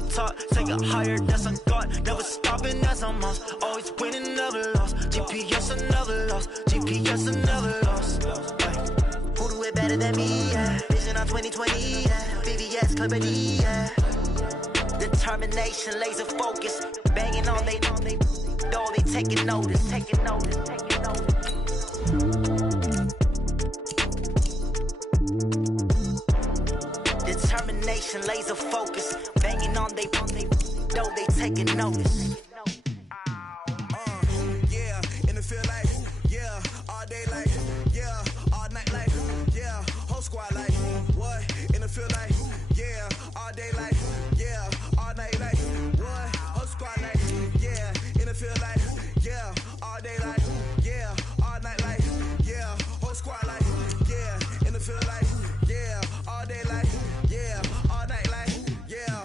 the top, take it higher, that's a god. Never stopping, that's a must. Always winning, never lost. GPS, another loss. GPS, another loss. Who do it better than me? Yeah. Vision on 2020. Yeah. VVS, Clarity. Yeah. Determination, laser focus. Banging on they taking notice. Determination, laser focus. Banging on they taking notice. Yeah, in the field like, yeah, all day like, yeah, all night like, yeah, whole squad like, what? In the field like, yeah, all day like, yeah, all night like, what? Whole squad like, yeah, in the field like, yeah, all day like, yeah, all night like, yeah, whole squad like, yeah, in the field like, yeah, all day like, yeah, all night like, yeah.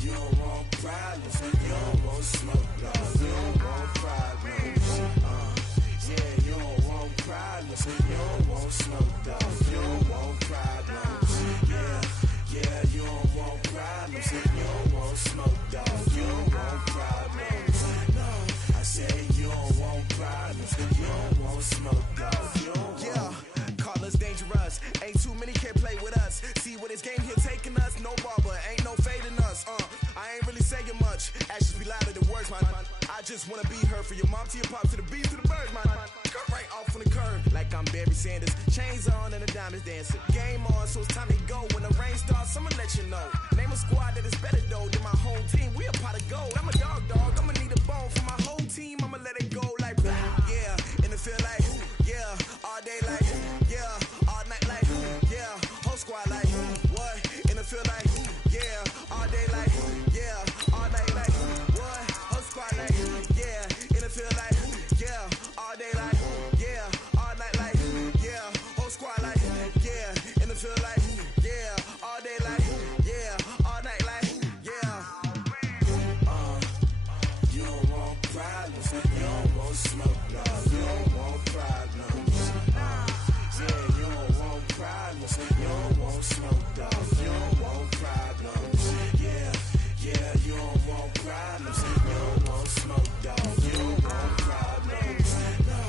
You don't want problems, you don't want smoke, dog. You don't want problems. Yeah, you don't want problems, you don't want smoke, dog. You don't want problems. Yeah, you don't want problems, you don't want smoke, dog. You don't want problems. No, I said you don't want problems, you don't want smoke, dog. You don't want. Call us dangerous. Ain't too many can play with us. See where this game here taking us. No barber, ain't no fading us. I ain't really saying much. Actions be louder than words, man. I just wanna be heard from your mom to your pop to the beat to the birds, man. Cut right off on the curb like I'm Barry Sanders. Chains on and the diamonds dancing. Game on, so it's time to go. When the rain starts, I'ma let you know. Name a squad that is better though than my home team. We a pot of gold. I'm a dog. I'ma need a bone for my whole team. I'ma let it go like yeah. In the field like yeah. All day like yeah. All night like yeah. Whole squad like what? In the field like yeah. All day like yeah. All night like what? Whole squad like yeah. In the field like yeah. All day like yeah. All night like yeah. Whole squad like yeah. In the field like yeah. All day like yeah. All night like yeah. You don't want problems. You don't want smoke, no. You don't want problems. Yeah, you don't want problems. You don't want smoke, dog. You don't want problems. Yeah, you don't want problems. You don't want smoke, dog. You don't want problems. No,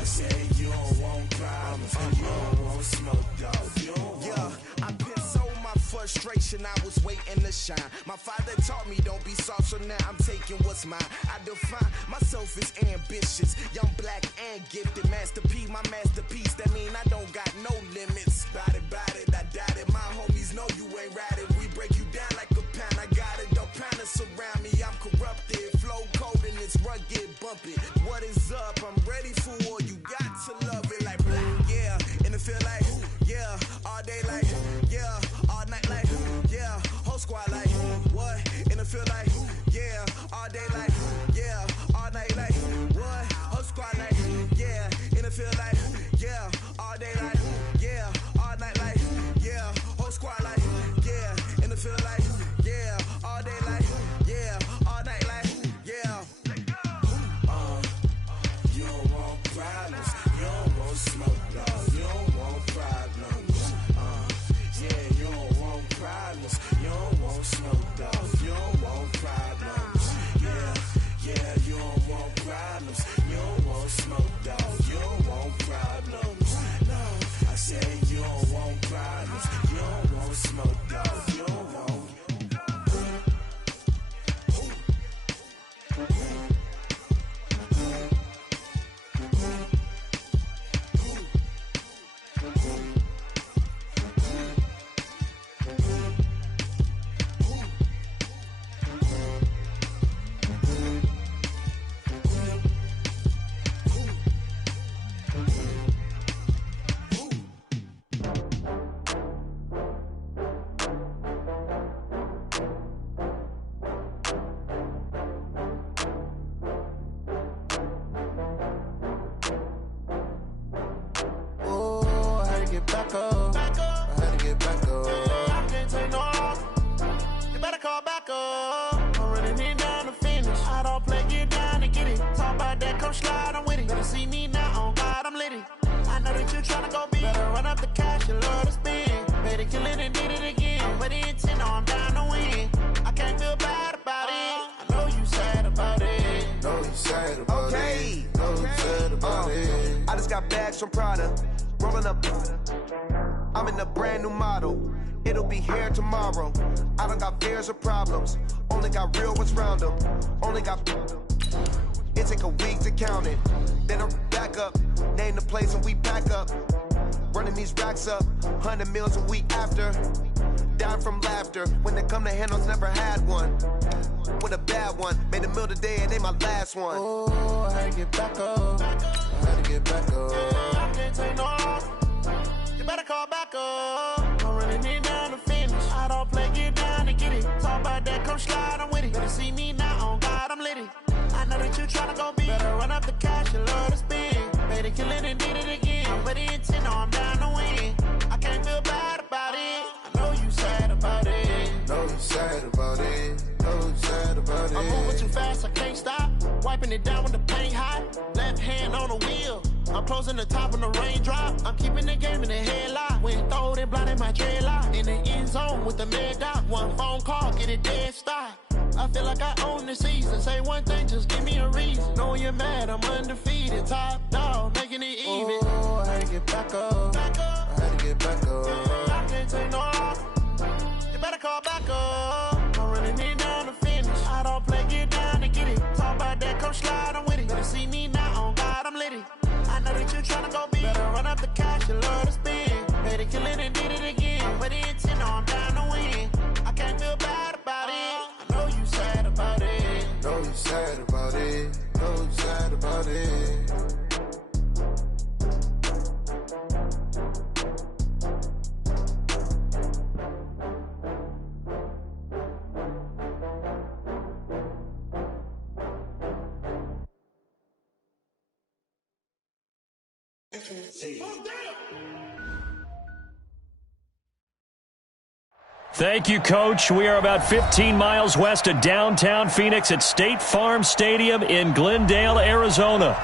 I said you don't want problems. You don't want smoke, dog. You don't want. Yeah, I've been so my frustration. I was waiting to shine. My father taught me don't be soft, so now I'm taking what's mine. I define myself as ambitious, young, black, and gifted. Master P, my masterpiece. That mean I don't got no limits. Bout it, I doubt it. My homies know you ain't ratted. We break you down like a pound. I got it, don't pound to surround me. I'm corrupted, flow cold and it's rugged, bumpy. What is up? I'm ready for war. You got to love it like black. Yeah, in the field like yeah, all day like yeah, all night like yeah, whole squad like what? In the field like yeah, all day like yeah, all night like what? Whole squad like yeah, in the field like yeah, all day like yeah, all night like yeah, whole squad like yeah, in the field like yeah, all day like yeah, all night like yeah. You don't want problems, you don't want smoke, dog. You don't want problems. Yeah, you don't want problems, you don't want smoke, dog. You don't want problems. Yeah, you don't want problems, you don't want smoke, dog. You don't want problems. No, I said you don't want problems, you don't want smoke, dog. You don't want. get back up. I had to get back up. I can't take no loss. You better call back up. I'm running it down to finish. I don't play, get down to get it. Talk about that, come slide, I'm with it. Better see me now, on God, I'm litty. I know that you tryna go big. Better run up the cash, you love to spend. Better kill it and did it again. But the intent on from Prada. Rolling up. I'm in a brand new model. It'll be here tomorrow. I don't got fears or problems. Only got real ones round them. Only got. It take a week to count it. Then I'm back up. Name the place and we pack up. Running these racks up. 100 meals a week after. Down from laughter. When they come to handles, never had one. With a bad one. Made a meal today and they my last one. Oh, I had to get back up. I had to get back up. I can't take no loss. You better call back up. I'm running it down to finish. I don't play, get down and get it. Talk about that, come slide, I'm with it. Better see me now, on God, I'm litty. I know that you tryna go big. Better run up the cash, you love to spend. Made it, kill it, and did it again. I'm ready intent, no, I'm down to win. I can't feel bad about it. I know you sad about it. Know you sad about it. Know you sad about it. I'm moving too fast, I can't stop. Wiping it down with the paint hot. Left hand on the wheel. I'm closing the top when the raindrop. I'm keeping the game in the headlock. When throwed and blinded my dreadlock. In the end zone with the mad dot. One phone call, get it dead stop. I feel like I own the season. Say one thing, just give me a reason. Knowing you're mad, I'm undefeated. Top dog, making it even. Oh, I had to get back up. I had to get back up. I can't take no loss. You better call back up. I'm running it down to finish. I don't play, get down and get it. Talk about that, come slide, I'm with it. Better see me now, on God, I'm litty. I know that you tryna go big. Better run up the cash, you love to spend. Made it, kill it, and did it again. But the intent, no, I'm down to win. I can't feel bad about it. I know you sad about it. Know you sad about it. Know you sad about it. Thank you, Coach. We are about 15 miles west of downtown Phoenix at State Farm Stadium in Glendale, Arizona.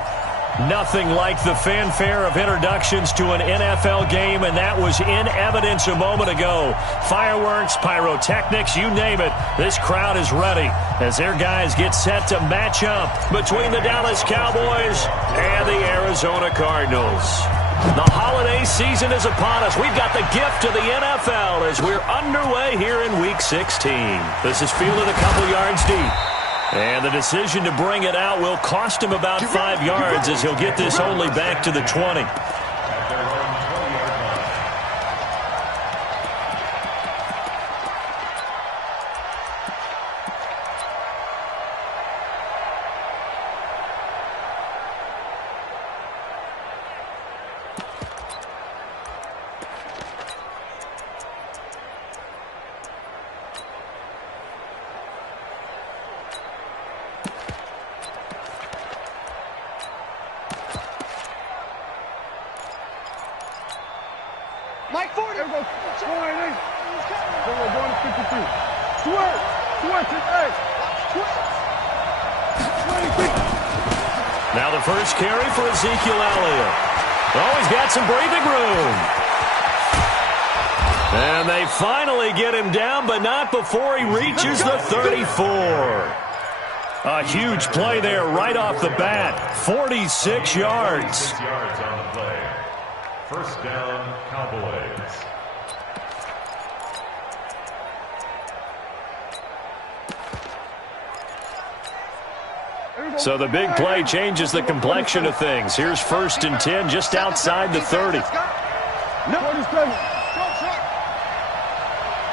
Nothing like the fanfare of introductions to an NFL game, and that was in evidence a moment ago. Fireworks, pyrotechnics, you name it. This crowd is ready as their guys get set to match up between the Dallas Cowboys and the Arizona Cardinals. The holiday season is upon us. We've got the gift of the NFL as we're underway here in Week 16. This is fielded a couple yards deep. And the decision to bring it out will cost him about 5 yards as he'll get this only back to the 20. Mike 40. There we go. Swear it in. Then we're going to 53. Swear. Swear to hey. Now the first carry for Ezekiel Elliott. Oh, he's got some breathing room. And they finally get him down, but not before he reaches the 34. A huge play there right off the bat. 46 yards. 46 yards on the play. First down, Cowboys. So the big play changes the complexion of things. Here's 1st and 10 just outside the 30. No. 47.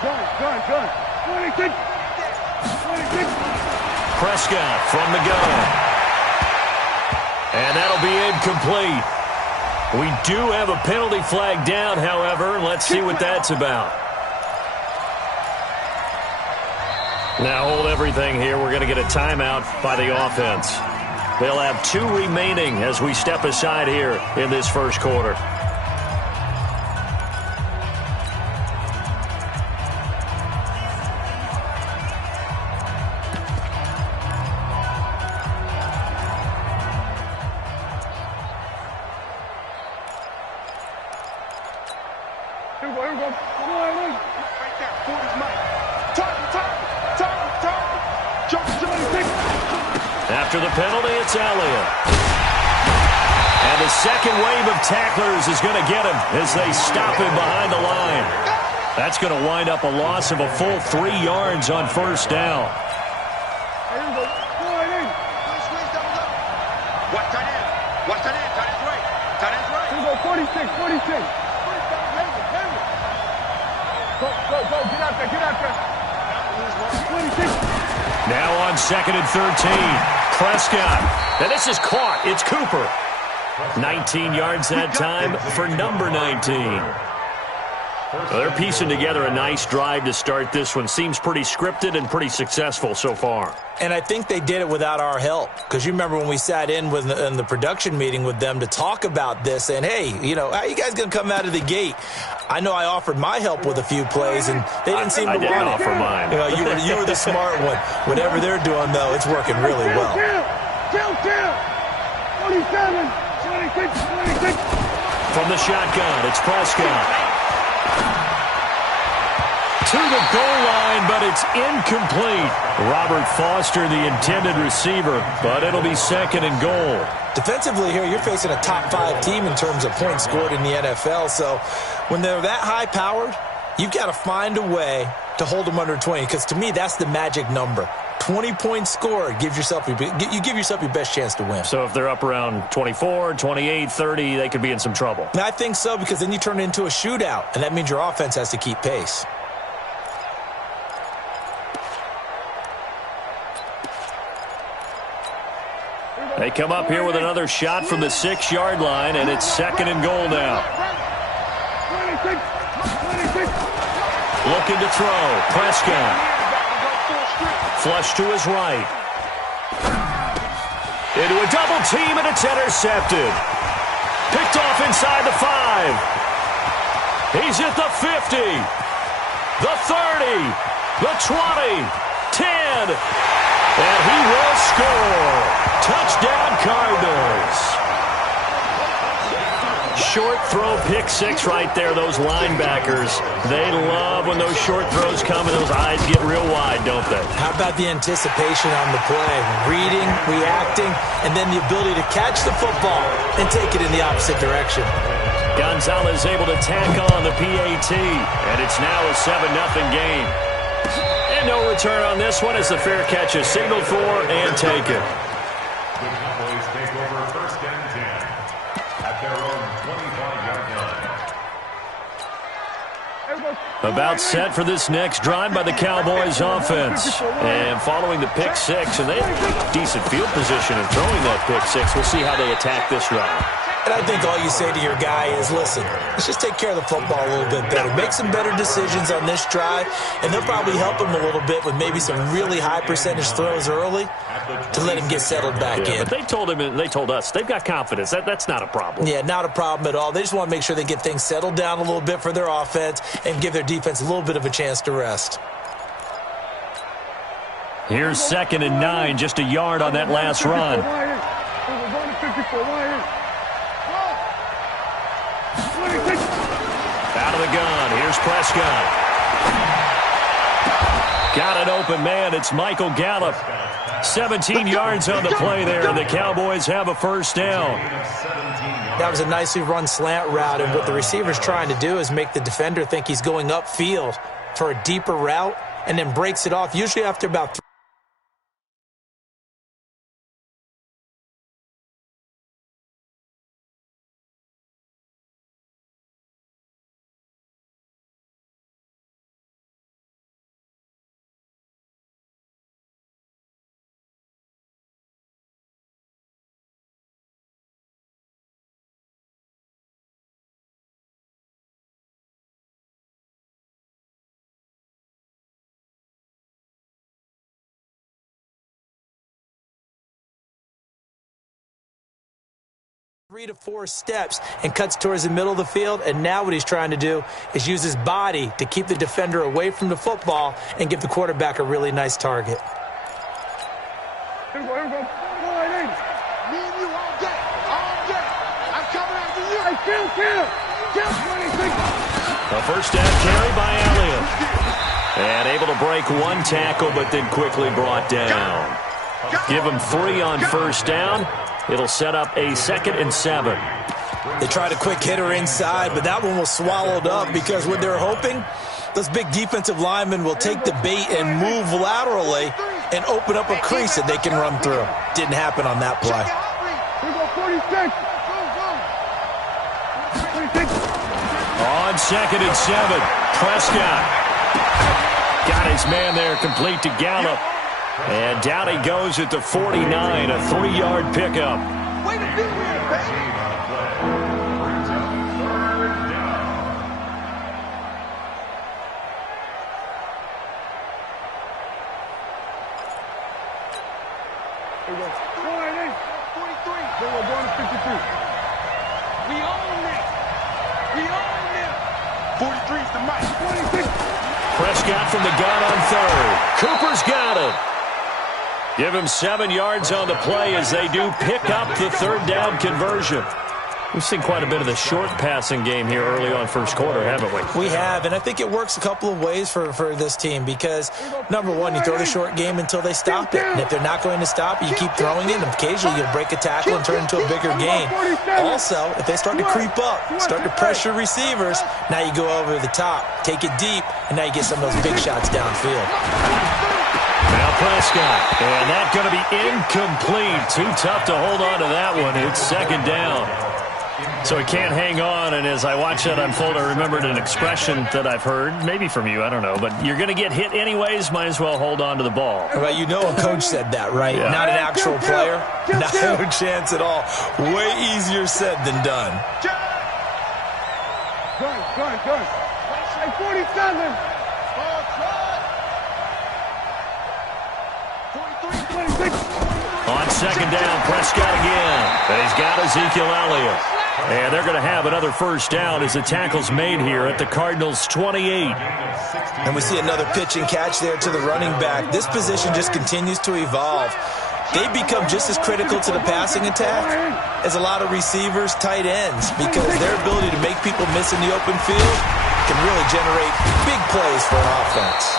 Gun. 26. Prescott from the gun. And that'll be incomplete. We do have a penalty flag down, however. Let's see what that's about. Now hold everything here. We're going to get a timeout by the offense. They'll have 2 remaining as we step aside here in this first quarter. Here we go. Come on, right there. 40's Mike. Turn. Jump, 26. After the penalty, it's Elliott. And the second wave of tacklers is going to get him as they stop him behind the line. That's going to wind up a loss of a full 3 yards on first down. Watch tight end. Watch tight end. Tight end's right. Tight end's right. Here we go, 46, 46. Go, get out there, get out there. 26. Now on 2nd and 13. Prescott. And this is caught. It's Cooper. 19 yards that time for number 19. Well, they're piecing together a nice drive to start this one. Seems pretty scripted and pretty successful so far. And I think they did it without our help. Because you remember when we sat in the production meeting with them to talk about this, and, hey, how are you guys going to come out of the gate? I know I offered my help with a few plays, and they didn't seem to want it. I didn't offer mine. You were the smart one. Whatever they're doing, though, it's working really well. 27, 26. From the shotgun, it's Prescott. To the goal line, but it's incomplete. Robert Foster, the intended receiver, but it'll be 2nd and goal. Defensively here, you're facing a top 5 team in terms of points scored in the NFL, so when they're that high-powered, you've got to find a way to hold them under 20, because to me, that's the magic number. 20 points scored, you give yourself your best chance to win. So if they're up around 24, 28, 30, they could be in some trouble. And I think so, because then you turn it into a shootout, and that means your offense has to keep pace. They come up here with another shot from the 6-yard line, and it's 2nd and goal now. 26. Looking to throw. Prescott. Flush to his right. Into a double team, and it's intercepted. Picked off inside the 5. He's at the 50. The 30. The 20. 10. And he will score. Touchdown, Cardinals. Short throw, pick 6 right there. Those linebackers, they love when those short throws come and those eyes get real wide, don't they? How about the anticipation on the play? Reading, reacting, and then the ability to catch the football and take it in the opposite direction. Gonzalez able to tack on the PAT, and it's now a 7-0 game. And no return on this one as the fair catch is signaled for and taken. The Cowboys take over 1st and 10 at their own 25-yard line. About set for this next drive by the Cowboys offense. And following the pick 6, and they have decent field position in throwing that pick 6. We'll see how they attack this drive. And I think all you say to your guy is, listen, let's just take care of the football a little bit better. Make some better decisions on this drive, and they'll probably help him a little bit with maybe some really high percentage throws early to let him get settled back in. But they told him, and they told us, they've got confidence. That's not a problem. Yeah, not a problem at all. They just want to make sure they get things settled down a little bit for their offense and give their defense a little bit of a chance to rest. Here's 2nd and 9, just a yard on that last run. Out of the gun. Here's Prescott. Got an open man. It's Michael Gallup. 17 yards on the play there, and the Cowboys have a first down. That was a nicely run slant route, and what the receiver's trying to do is make the defender think he's going upfield for a deeper route and then breaks it off, usually after about 3. Three to 4 steps and cuts towards the middle of the field, and now what he's trying to do is use his body to keep the defender away from the football and give the quarterback a really nice target. Here we go. Me and you all day. I'm coming after you. Hey, kill. 26. A first down carry by Elliott. And able to break one tackle, but then quickly brought down. Give him 3 on first down. It'll set up a 2nd and 7. They tried a quick hitter inside, but that one was swallowed up because what they're hoping, those big defensive linemen will take the bait and move laterally and open up a crease that they can run through. Didn't happen on that play. On 2nd and 7, Prescott got his man there complete to Gallup. And down he goes at the 49, a 3-yard pickup. Way to be here, baby. Here we go. 43. Then we're going to 52. We own this. We own this. 43 is the mic. 26. Prescott from the gun on 3rd. Cooper's got it. Give him 7 yards on the play as they do pick up the 3rd down conversion. We've seen quite a bit of the short passing game here early on first quarter, haven't we? We have, and I think it works a couple of ways for this team because, number one, you throw the short game until they stop it. And if they're not going to stop it, you keep throwing it, and occasionally you'll break a tackle and turn into a bigger gain. Also, if they start to creep up, start to pressure receivers, now you go over the top, take it deep, and now you get some of those big shots downfield. Now Prescott, and that's going to be incomplete. Too tough to hold on to that one. It's 2nd down. So he can't hang on, and as I watch that unfold, I remembered an expression that I've heard, maybe from you, I don't know, but you're going to get hit anyways, might as well hold on to the ball. Well, you know a coach said that, right? Yeah. Not an actual player. No chance at all. Way easier said than done. Good. Hey, 47. 43, 26. On 2nd down, Prescott again. And he's got Ezekiel Elliott. And they're going to have another 1st down as the tackle's made here at the Cardinals' 28. And we see another pitch and catch there to the running back. This position just continues to evolve. They become just as critical to the passing attack as a lot of receivers, tight ends, because their ability to make people miss in the open field can really generate big plays for an offense.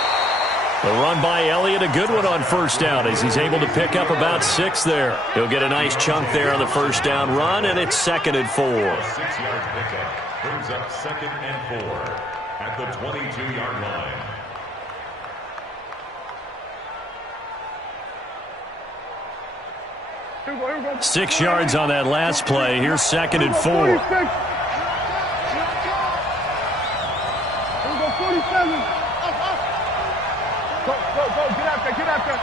The run by Elliott, a good one on 1st down as he's able to pick up about 6 there. He'll get a nice chunk there on the 1st down run, and it's 2nd and 4. 6-yard pickup brings up 2nd and 4 at the 22-yard line. 6 yards on that last play. Here's 2nd and 4. Here we go, 47. Go, get out there.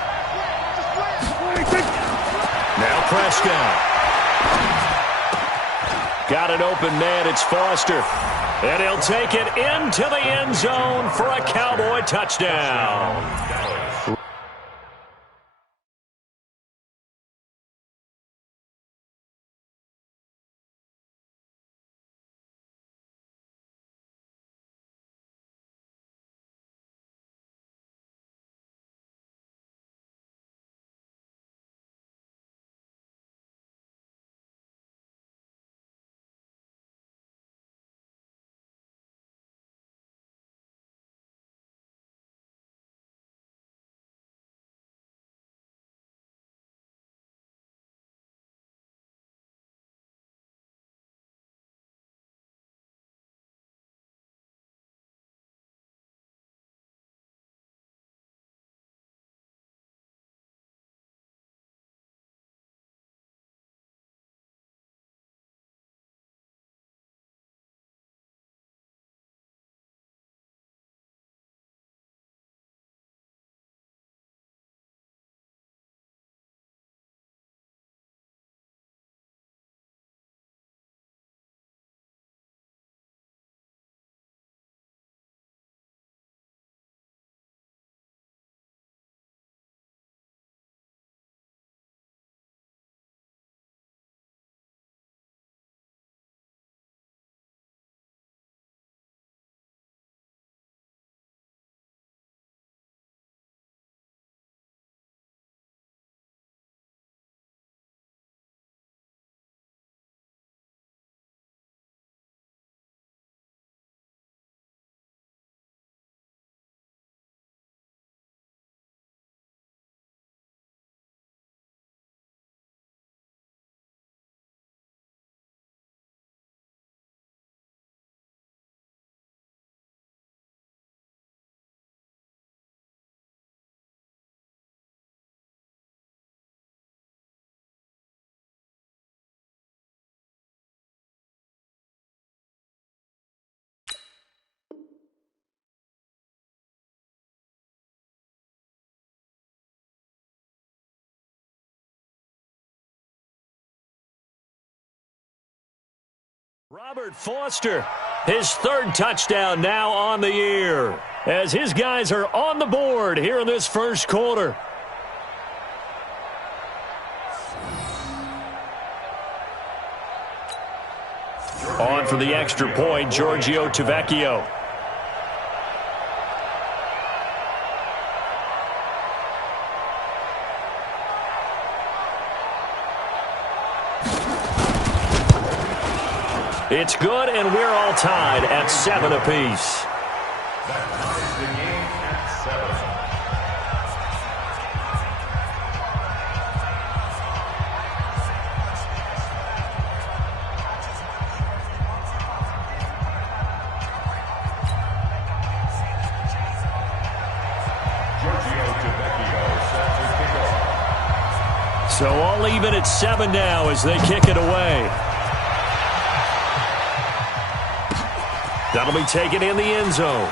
Now Prescott. Got an open man, it's Foster. And he'll take it into the end zone for a Cowboy touchdown. Robert Foster, his third touchdown now on the year, as his guys are on the board here in this first quarter. On for the extra point, Giorgio Tavecchio. It's good, and we're all tied at 7 apiece. That ties the game at 7. Giorgio Tavecchio set to kick off. So all even at 7 now as they kick it away. That'll be taken in the end zone.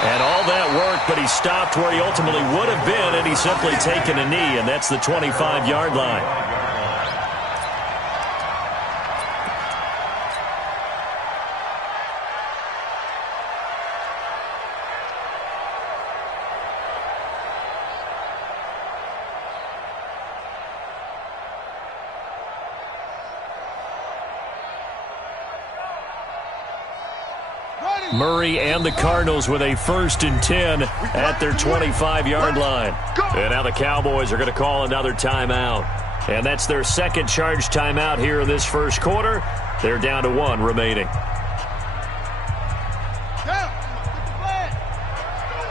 And all that work, but he stopped where he ultimately would have been, and he's simply taken a knee, and that's the 25-yard line. Murray and the Cardinals with a 1st and 10 at their 25-yard line. And now the Cowboys are going to call another timeout. And that's their second charge timeout here in this first quarter. They're down to 1 remaining.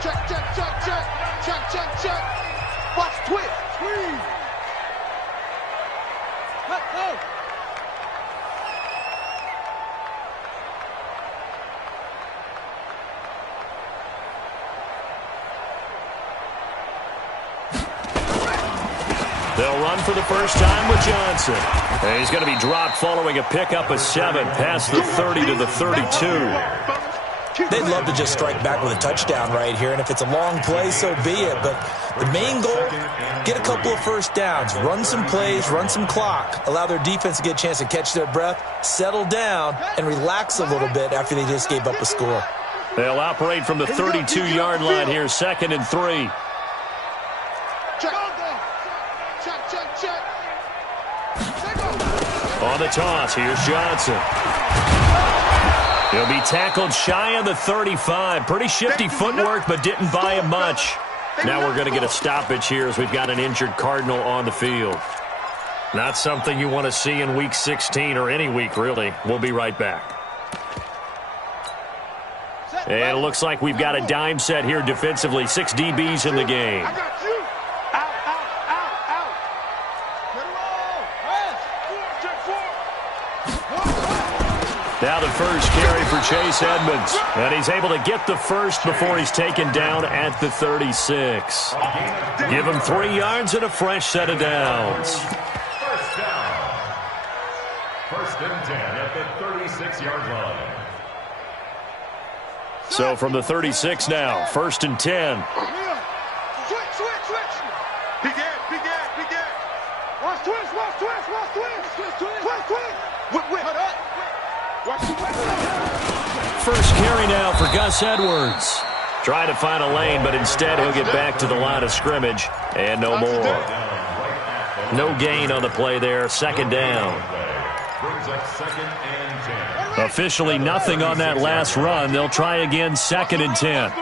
Check, check, check, check. Check, check, check. Watch twist. Squeeze. Let go. They'll run for the first time with Johnson. And he's going to be dropped following a pickup of 7 past the 30 to the 32. They'd love to just strike back with a touchdown right here, and if it's a long play, so be it. But the main goal, get a couple of first downs, run some plays, run some clock, allow their defense to get a chance to catch their breath, settle down, and relax a little bit after they just gave up a score. They'll operate from the 32-yard line here, 2nd and 3. On the toss, here's Johnson. He'll be tackled shy of the 35. Pretty shifty footwork, but didn't buy him much. Now we're going to get a stoppage here as we've got an injured Cardinal on the field. Not something you want to see in Week 16 or any week, really. We'll be right back. And it looks like we've got a dime set here defensively. 6 DBs in the game. Now the first carry for Chase Edmonds. And he's able to get the first before he's taken down at the 36. Give him 3 yards and a fresh set of downs. First down. 1st and 10 at the 36-yard line. So from the 36 now, 1st and 10. Switch. Big air. Watch twist. Whip. First carry now for Gus Edwards. Trying to find a lane, but instead he'll get back to the line of scrimmage. And no more. No gain on the play there. 2nd down. Brings up 2nd and 10. Officially nothing on that last run. They'll try again, 2nd and 10.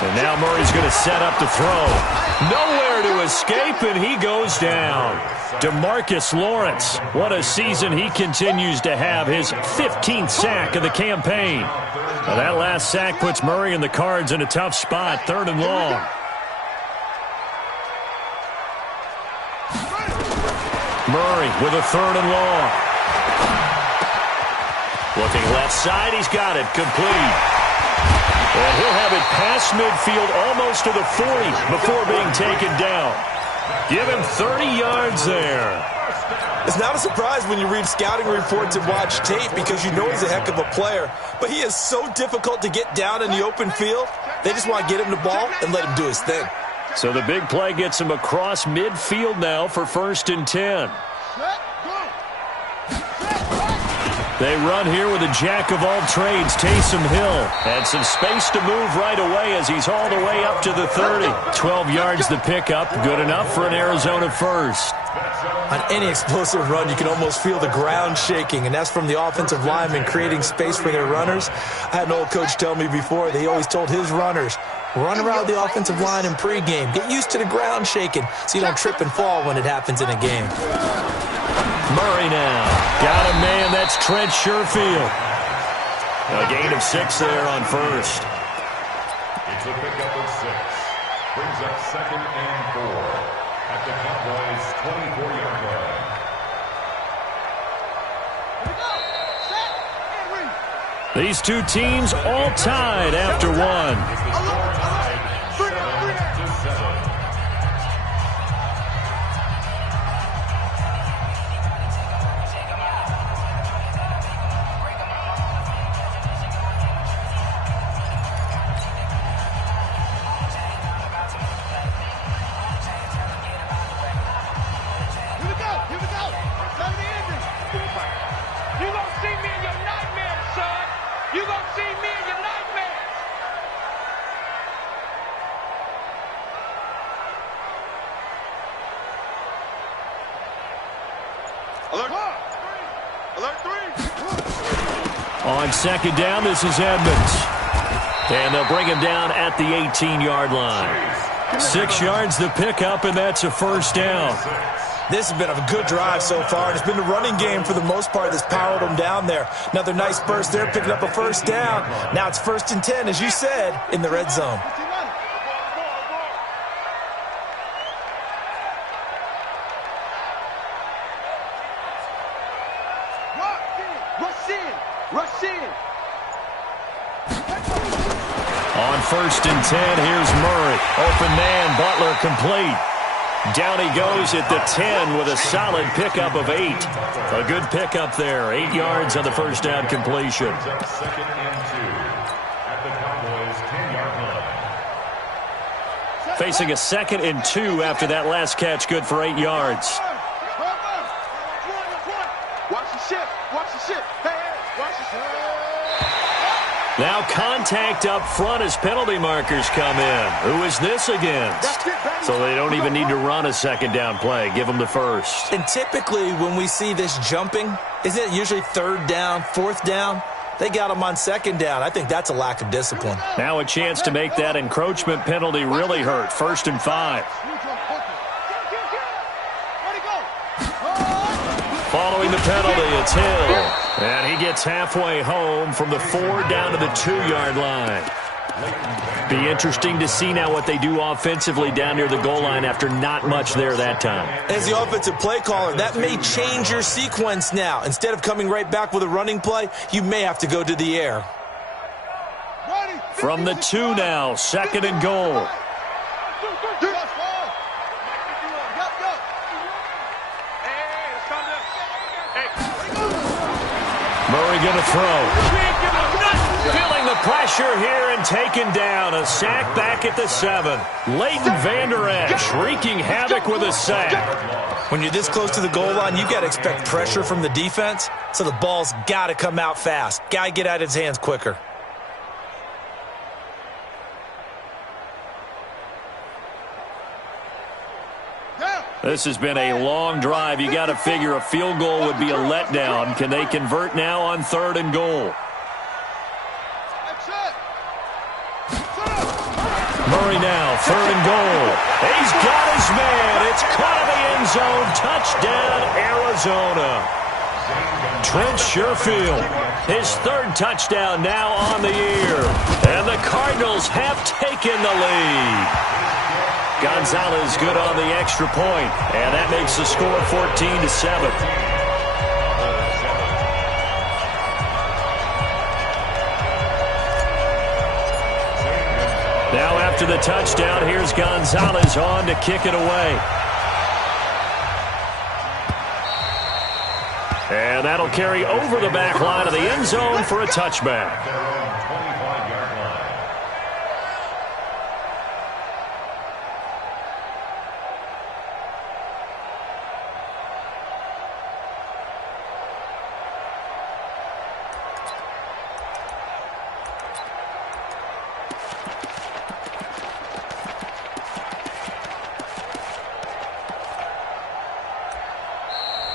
And now Murray's going to set up to throw. Nowhere to escape, and he goes down. DeMarcus Lawrence, what a season he continues to have. His 15th sack of the campaign. Now that last sack puts Murray and the Cards in a tough spot, 3rd and long. Murray with a 3rd and long. Looking left side, he's got it, complete. And he'll have it past midfield almost to the 40 before being taken down. Give him 30 yards there. It's not a surprise when you read scouting reports and watch tape because you know he's a heck of a player. But he is so difficult to get down in the open field. They just want to get him the ball and let him do his thing. So the big play gets him across midfield now for 1st and 10. They run here with a jack of all trades, Taysom Hill. And some space to move right away as he's all the way up to the 30. 12 yards the pickup, good enough for an Arizona first. On any explosive run, you can almost feel the ground shaking, and that's from the offensive linemen creating space for their runners. I had an old coach tell me before that he always told his runners, run around the offensive line in pregame. Get used to the ground shaking so you don't trip and fall when it happens in a game. Murray now. Got a man. That's Trent Sherfield. A gain of 6 there on first. It's a pickup of 6. Brings up 2nd and 4 at the Cowboys' 24-yard line. These two teams all tied after one. On 2nd down, this is Edmonds. And they'll bring him down at the 18-yard line. 6 yards the pickup, and that's a 1st down. This has been a good drive so far. It's been the running game for the most part that's powered them down there. Another nice burst there, picking up a 1st down. Now it's 1st and 10, as you said, in the red zone. On 1st and 10, here's Murray. Open man, Butler complete. Down he goes at the 10 with a solid pickup of 8. A good pickup there. 8 yards on the 1st down completion. 2nd and 2 at the Cowboys' 10-yard line. Facing a 2nd and 2 after that last catch, good for 8 yards. Watch the ship. Watch the ship. Hey, watch the ship. Now contact up front as penalty markers come in. Who is this against? So they don't even need to run a 2nd down play. Give them the 1st. And typically when we see this jumping, isn't it usually 3rd down, 4th down? They got them on 2nd down. I think that's a lack of discipline. Now a chance to make that encroachment penalty really hurt. 1st and 5. Following the penalty, it's Hill. And he gets halfway home from the 4 down to the 2-yard line. Be interesting to see now what they do offensively down near the goal line after not much there that time. As the offensive play caller, that may change your sequence now. Instead of coming right back with a running play, you may have to go to the air. From the 2 now, 2nd and goal. Murray going to throw. Feeling the pressure here and taken down. A sack back at the 7. Leighton Vander Esch wreaking havoc with a sack. When you're this close to the goal line, you've got to expect pressure from the defense, so the ball's got to come out fast. Got to get out of his hands quicker. This has been a long drive. You got to figure a field goal would be a letdown. Can they convert now on 3rd and goal? Murray now, 3rd and goal. He's got his man. It's caught in the end zone. Touchdown, Arizona. Trent Sherfield, his 3rd touchdown now on the year. And the Cardinals have taken the lead. Gonzalez good on the extra point, and that makes the score 14-7. Now after the touchdown, here's Gonzalez on to kick it away. And that'll carry over the back line of the end zone for a touchback. Their own 25-yard line.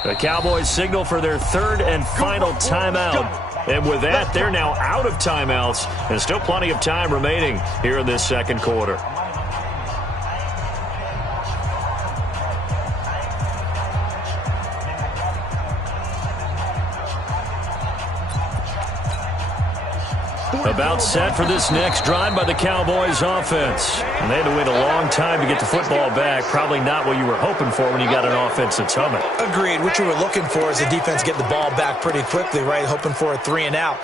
The Cowboys signal for their third and final timeout. And with that, they're now out of timeouts. And still plenty of time remaining here in this second quarter. About set for this next drive by the Cowboys offense. And they had to wait a long time to get the football back. Probably not what you were hoping for when you got an offense that's humming. Agreed. What you were looking for is the defense get the ball back pretty quickly, right? Hoping for a 3-and-out.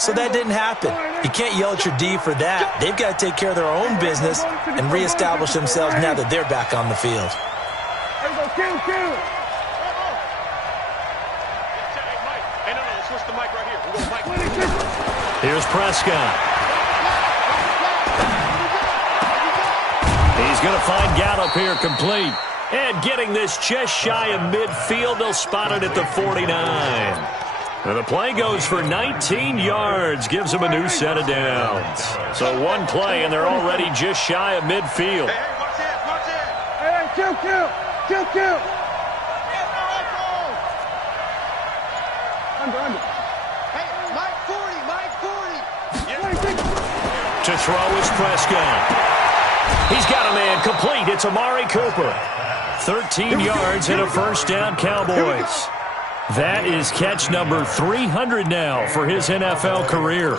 So that didn't happen. You can't yell at your D for that. They've got to take care of their own business and reestablish themselves now that they're back on the field. Here's Prescott. He's going to find Gallup here complete. And getting this just shy of midfield, they'll spot it at the 49. And the play goes for 19 yards, gives them a new set of downs. So one play, and they're already just shy of midfield. Kill. Under. To throw is Prescott. He's got a man complete. It's Amari Cooper. 13 yards and a first down, Cowboys. That is catch number 300 now for his NFL career.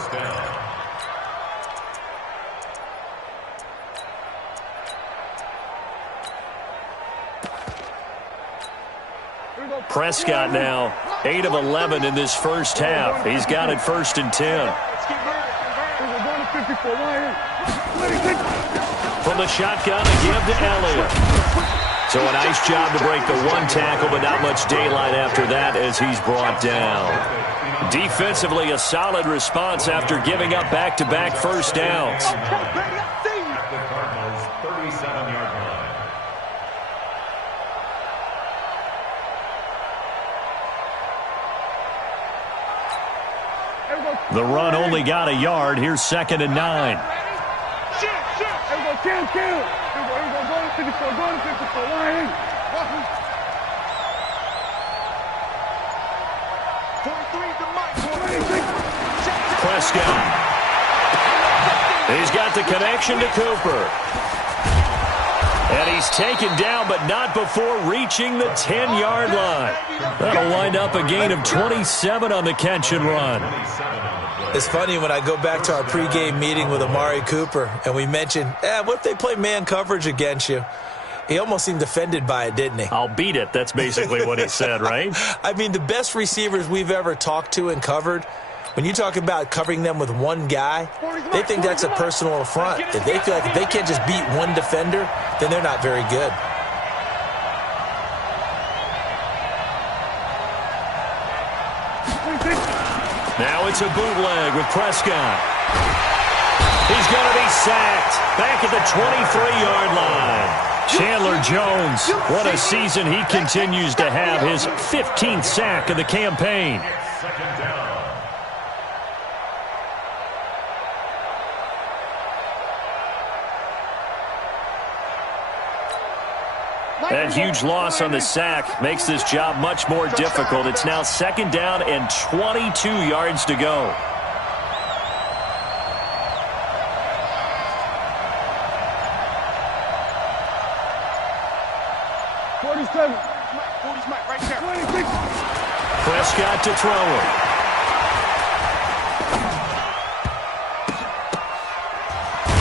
Prescott now 8 of 11 in this first half. He's got it 1st and 10. From the shotgun, a give to Elliott. So a nice job to break the one tackle, but not much daylight after that as he's brought down. Defensively, a solid response after giving up back-to-back first downs. At the Cardinals' 37-yard line. The run only got a yard. Here's 2nd and 9. Prescott. He's got the connection to Cooper. And he's taken down, but not before reaching the 10-yard line. That'll wind up a gain of 27 on the catch and run. It's funny when I go back to our pregame meeting with Amari Cooper, and we mentioned, what if they play man coverage against you? He almost seemed offended by it, didn't he? I'll beat it. That's basically what he said, right? I mean, the best receivers we've ever talked to and covered, when you talk about covering them with one guy, they think that's a personal affront. If they feel like if they can't just beat one defender, then they're not very good. Now it's a bootleg with Prescott. He's going to be sacked back at the 23-yard line. Chandler Jones, what a season he continues to have, his 15th sack of the campaign. Second down. That huge loss on the sack makes this job much more difficult. It's now 2nd down and 22 yards to go. Prescott to throw it.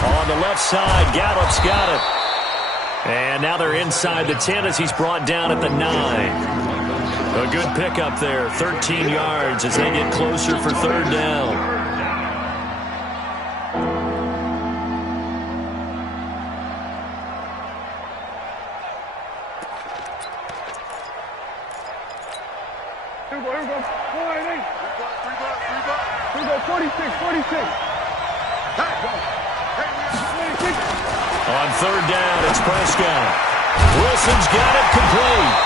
On the left side, Gallup's got it. And now they're inside the 10 as he's brought down at the 9. A good pickup there, 13 yards as they get closer for 3rd down. Here we go. 46. On third down, it's Prescott. Wilson's got it complete.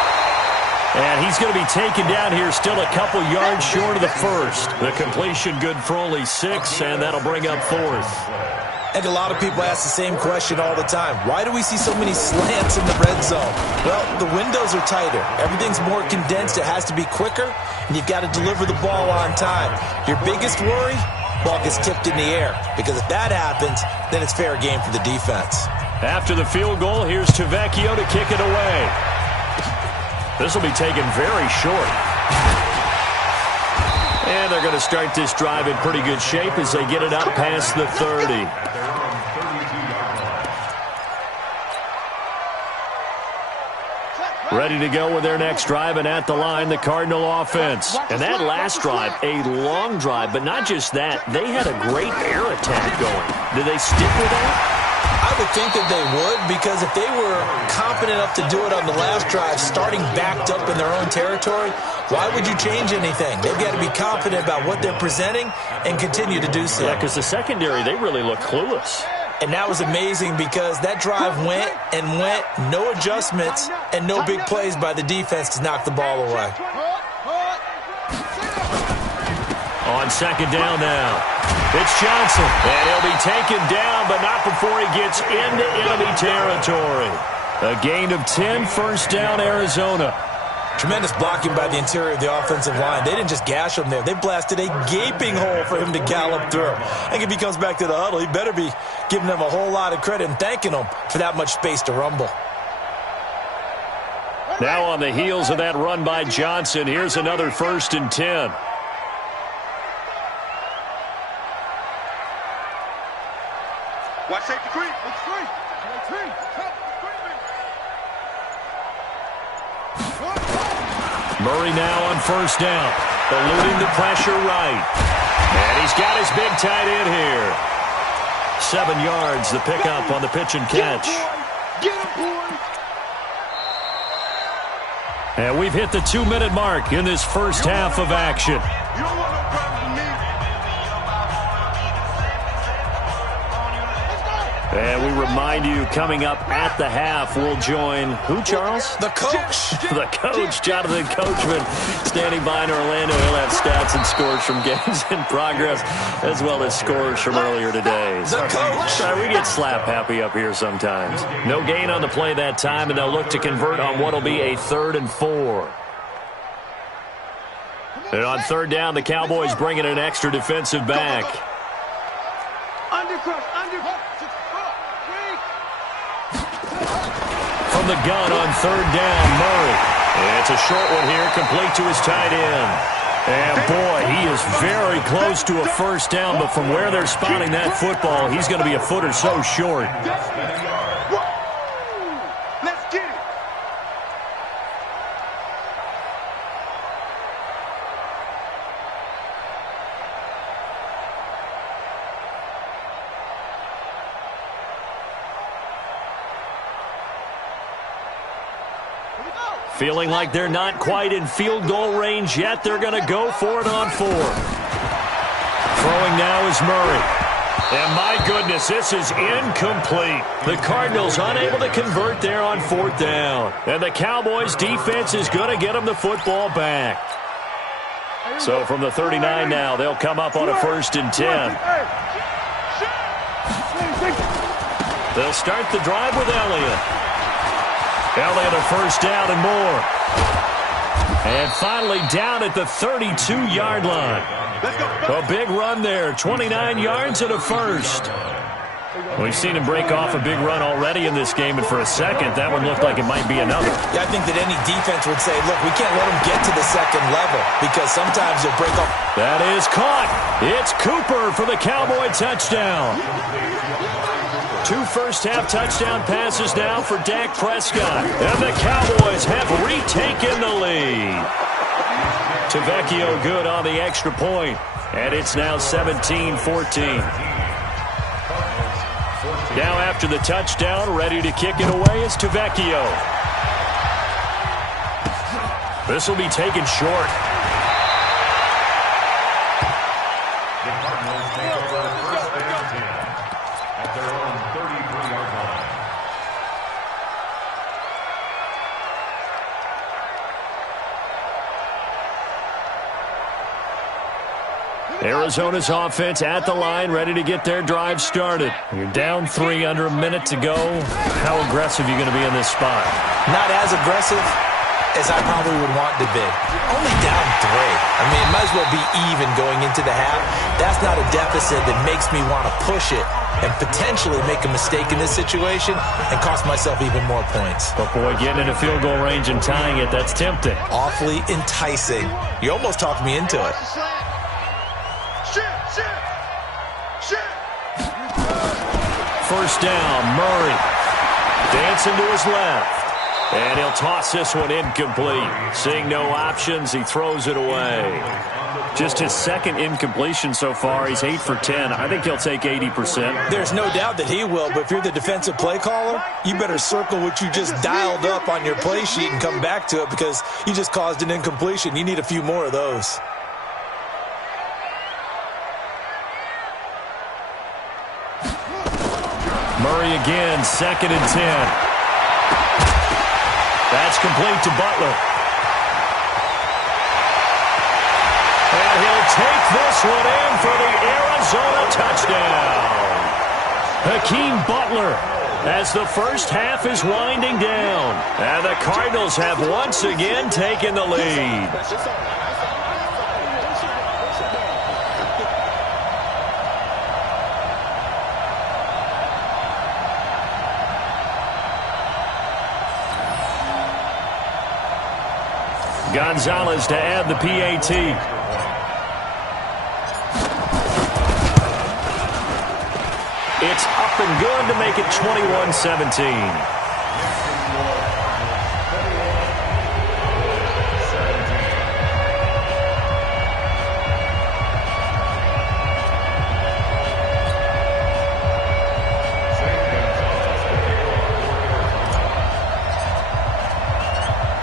And he's going to be taken down here still a couple yards short of the first. The completion good for only 6, and that'll bring up fourth. And a lot of people ask the same question all the time. Why do we see so many slants in the red zone? Well, the windows are tighter. Everything's more condensed. It has to be quicker, and you've got to deliver the ball on time. Your biggest worry? Ball gets tipped in the air. Because if that happens, then it's fair game for the defense. After the field goal, here's Vecchio to kick it away. This will be taken very short. And they're going to start this drive in pretty good shape as they get it up past the 30. Ready to go with their next drive, and at the line, the Cardinal offense. And that last drive, a long drive, but not just that. They had a great air attack going. Did they stick with that? I would think that they would, because if they were confident enough to do it on the last drive, starting backed up in their own territory, why would you change anything? They've got to be confident about what they're presenting and continue to do so. Yeah, because the secondary, they really look clueless. And that was amazing because that drive went and went, no adjustments, and no big plays by the defense to knock the ball away. On second down now, it's Johnson. And he'll be taken down, but not before he gets into enemy territory. A gain of 10, first down, Arizona. Tremendous blocking by the interior of the offensive line. They didn't just gash him there. They blasted a gaping hole for him to gallop through. I think if he comes back to the huddle, he better be giving them a whole lot of credit and thanking them for that much space to rumble. Now on the heels of that run by Johnson, here's another 1st and 10. Watch safety creep. It's free. Murray now on first down, eluding the pressure right. And he's got his big tight end here. 7 yards, the pickup on the pitch and catch. Get him, boy. And we've hit the 2-minute mark in this first half of action. You don't want no problems with me. And we remind you, coming up at the half, we'll join who, Charles? The coach. The coach, Jonathan Coachman, standing by in Orlando. He'll have stats and scores from games in progress, as well as scores from earlier today. The coach. We get slap happy up here sometimes. No gain on the play that time, and they'll look to convert on what will be a 3rd and 4. And on third down, the Cowboys bring in an extra defensive back. From the gun on third down, Murray. It's a short one here, complete to his tight end. And boy, he is very close to a first down, but from where they're spotting that football, he's going to be a foot or so short. Let's get it. Feeling like they're not quite in field goal range yet, they're going to go for it on 4. Throwing now is Murray. And my goodness, this is incomplete. The Cardinals unable to convert there on 4th down. And the Cowboys defense is going to get them the football back. So from the 39 now, they'll come up on a 1st and 10. They'll start the drive with Elliott. Elliott a first down and more. And finally down at the 32-yard line. A big run there, 29 yards and a first. We've seen him break off a big run already in this game, and for a second, that one looked like it might be another. Yeah, I think that any defense would say, look, we can't let them get to the second level because sometimes you'll break off. That is caught. It's Cooper for the Cowboy touchdown. 2 first-half touchdown passes now for Dak Prescott. And the Cowboys have retaken the lead. Vecchio good on the extra point. And it's now 17-14. Now after the touchdown, ready to kick it away is Vecchio. This will be taken short. Cardinals take over first and 10 at their own 33-yard line. Arizona's offense at the line, ready to get their drive started. You're down 3, under a minute to go. How aggressive are you going to be in this spot? Not as aggressive as I probably would want to be. Only down 3. I mean, it might as well be even going into the half. That's not a deficit that makes me want to push it and potentially make a mistake in this situation and cost myself even more points. But boy, getting into field goal range and tying it, that's tempting. Awfully enticing. You almost talked me into it. First down, Murray. Dancing to his left. And he'll toss this one incomplete. Seeing no options, he throws it away. Just his second incompletion so far. He's 8 for 10. I think he'll take 80%. There's no doubt that he will, but if you're the defensive play caller, you better circle what you just dialed up on your play sheet and come back to it because you just caused an incompletion. You need a few more of those. Murray again, 2nd and 10. That's complete to Butler. And he'll take this one in for the Arizona touchdown. Hakeem Butler, as the first half is winding down. And the Cardinals have once again taken the lead. Gonzalez to add the PAT. It's up and good to make it 21-17.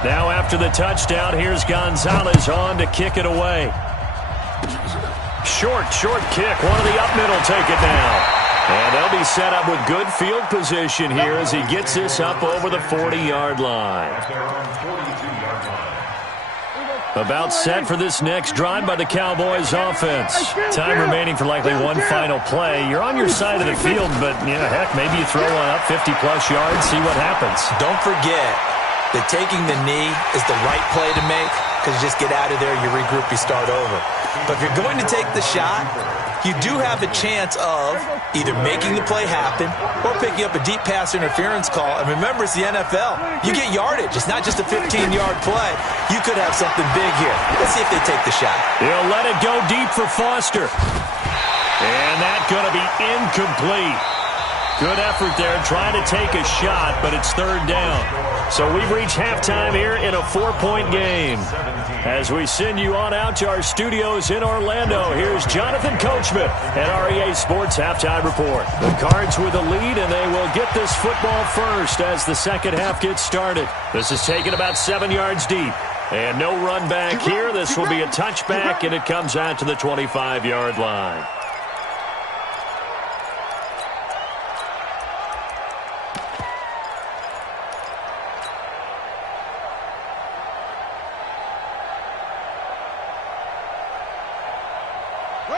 Now after the touchdown, here's Gonzalez on to kick it away. Short kick. One of the up middle take it now. And they'll be set up with good field position here as he gets this up over the 40-yard line. About set for this next drive by the Cowboys offense. Time remaining for likely one final play. You're on your side of the field, but, heck, maybe you throw one up 50-plus yards, see what happens. Don't forget that taking the knee is the right play to make because you just get out of there, you regroup, you start over. But if you're going to take the shot, you do have a chance of either making the play happen or picking up a deep pass interference call. And remember, it's the NFL. You get yardage. It's not just a 15-yard play. You could have something big here. Let's see if they take the shot. He'll let it go deep for Foster. And that's going to be incomplete. Good effort there trying to take a shot, but it's 3rd down. So we've reached halftime here in a 4-point game. As we send you on out to our studios in Orlando, here's Jonathan Coachman at REA Sports Halftime Report. The Cards with the lead, and they will get this football first as the second half gets started. This is taken about 7 yards deep. And no run back here. This will be a touchback, and it comes out to the 25-yard line.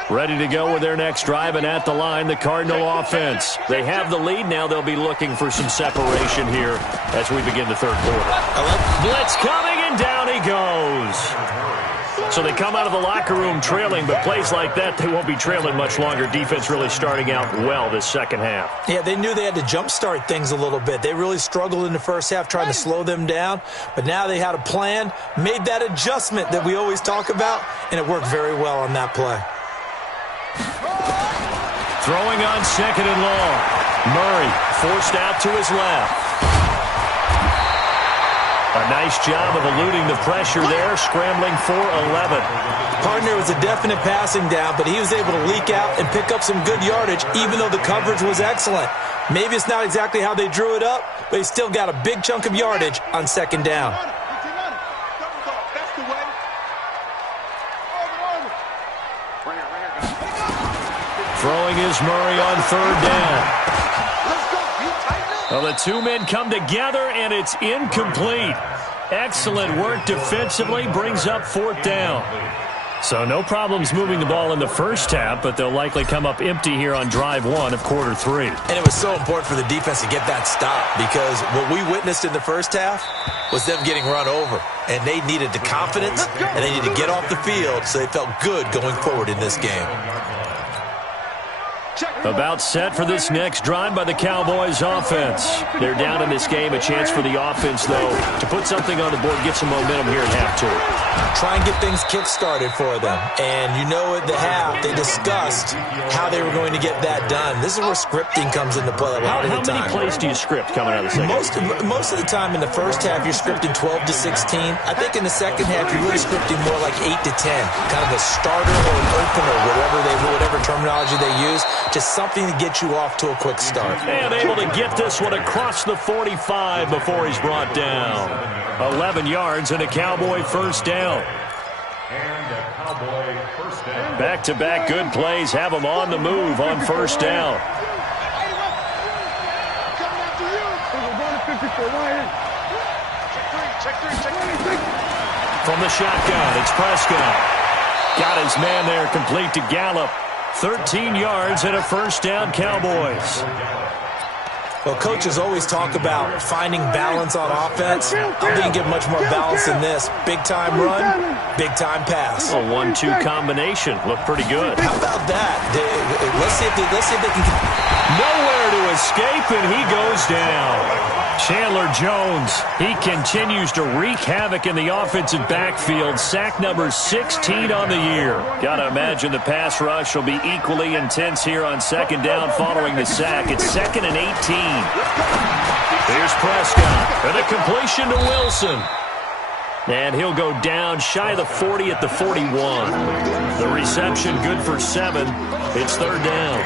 Ready to go with their next drive, and at the line, the Cardinal offense. They have the lead. Now they'll be looking for some separation here as we begin the third quarter. Blitz coming, and down he goes. So they come out of the locker room trailing, but plays like that, they won't be trailing much longer. Defense really starting out well this second half. Yeah, they knew they had to jumpstart things a little bit. They really struggled in the first half trying to slow them down, but now they had a plan, made that adjustment that we always talk about, and it worked very well on that play. Throwing on 2nd and long. Murray forced out to his left. A nice job of eluding the pressure there, scrambling for 11. Partner was a definite passing down, but he was able to leak out and pick up some good yardage, even though the coverage was excellent. Maybe it's not exactly how they drew it up, but he still got a big chunk of yardage on 2nd down. Throwing is Murray on third down. Well, the two men come together, and it's incomplete. Excellent work defensively, brings up fourth down. So no problems moving the ball in the first half, but they'll likely come up empty here on drive one of quarter three. And it was so important for the defense to get that stop, because what we witnessed in the first half was them getting run over. And they needed the confidence, and they needed to get off the field so they felt good going forward in this game. About set for this next drive by the Cowboys offense. They're down in this game. A chance for the offense, though, to put something on the board, get some momentum here at half two. Try and get things kick-started for them. And you know at the half, they discussed how they were going to get that done. This is where scripting comes into play a lot of the time. How many plays do you script coming out of the second? Most of the time in the first half, you're scripting 12 to 16. I think in the second half, you're really scripting more like 8 to 10. Kind of a starter or an opener, whatever terminology they use. Just something to get you off to a quick start. And able to get this one across the 45 before he's brought down. 11 yards and a Cowboy first down. Back-to-back good plays have them on the move on first down. From the shotgun, it's Prescott. Got his man there, complete to Gallup. 13 yards and a first down, Cowboys. Well, coaches always talk about finding balance on offense. I didn't get much more balance than this. Big-time run, big-time pass. A 1-2 combination. Looked pretty good. How about that? Let's see if they can... Nowhere to escape, and he goes down. Chandler Jones, he continues to wreak havoc in the offensive backfield. Sack number 16 on the year. Gotta imagine the pass rush will be equally intense here on second down following the sack. It's 2nd and 18. Here's Prescott, and a completion to Wilson. And he'll go down shy of the 40 at the 41. The reception good for 7. It's third down.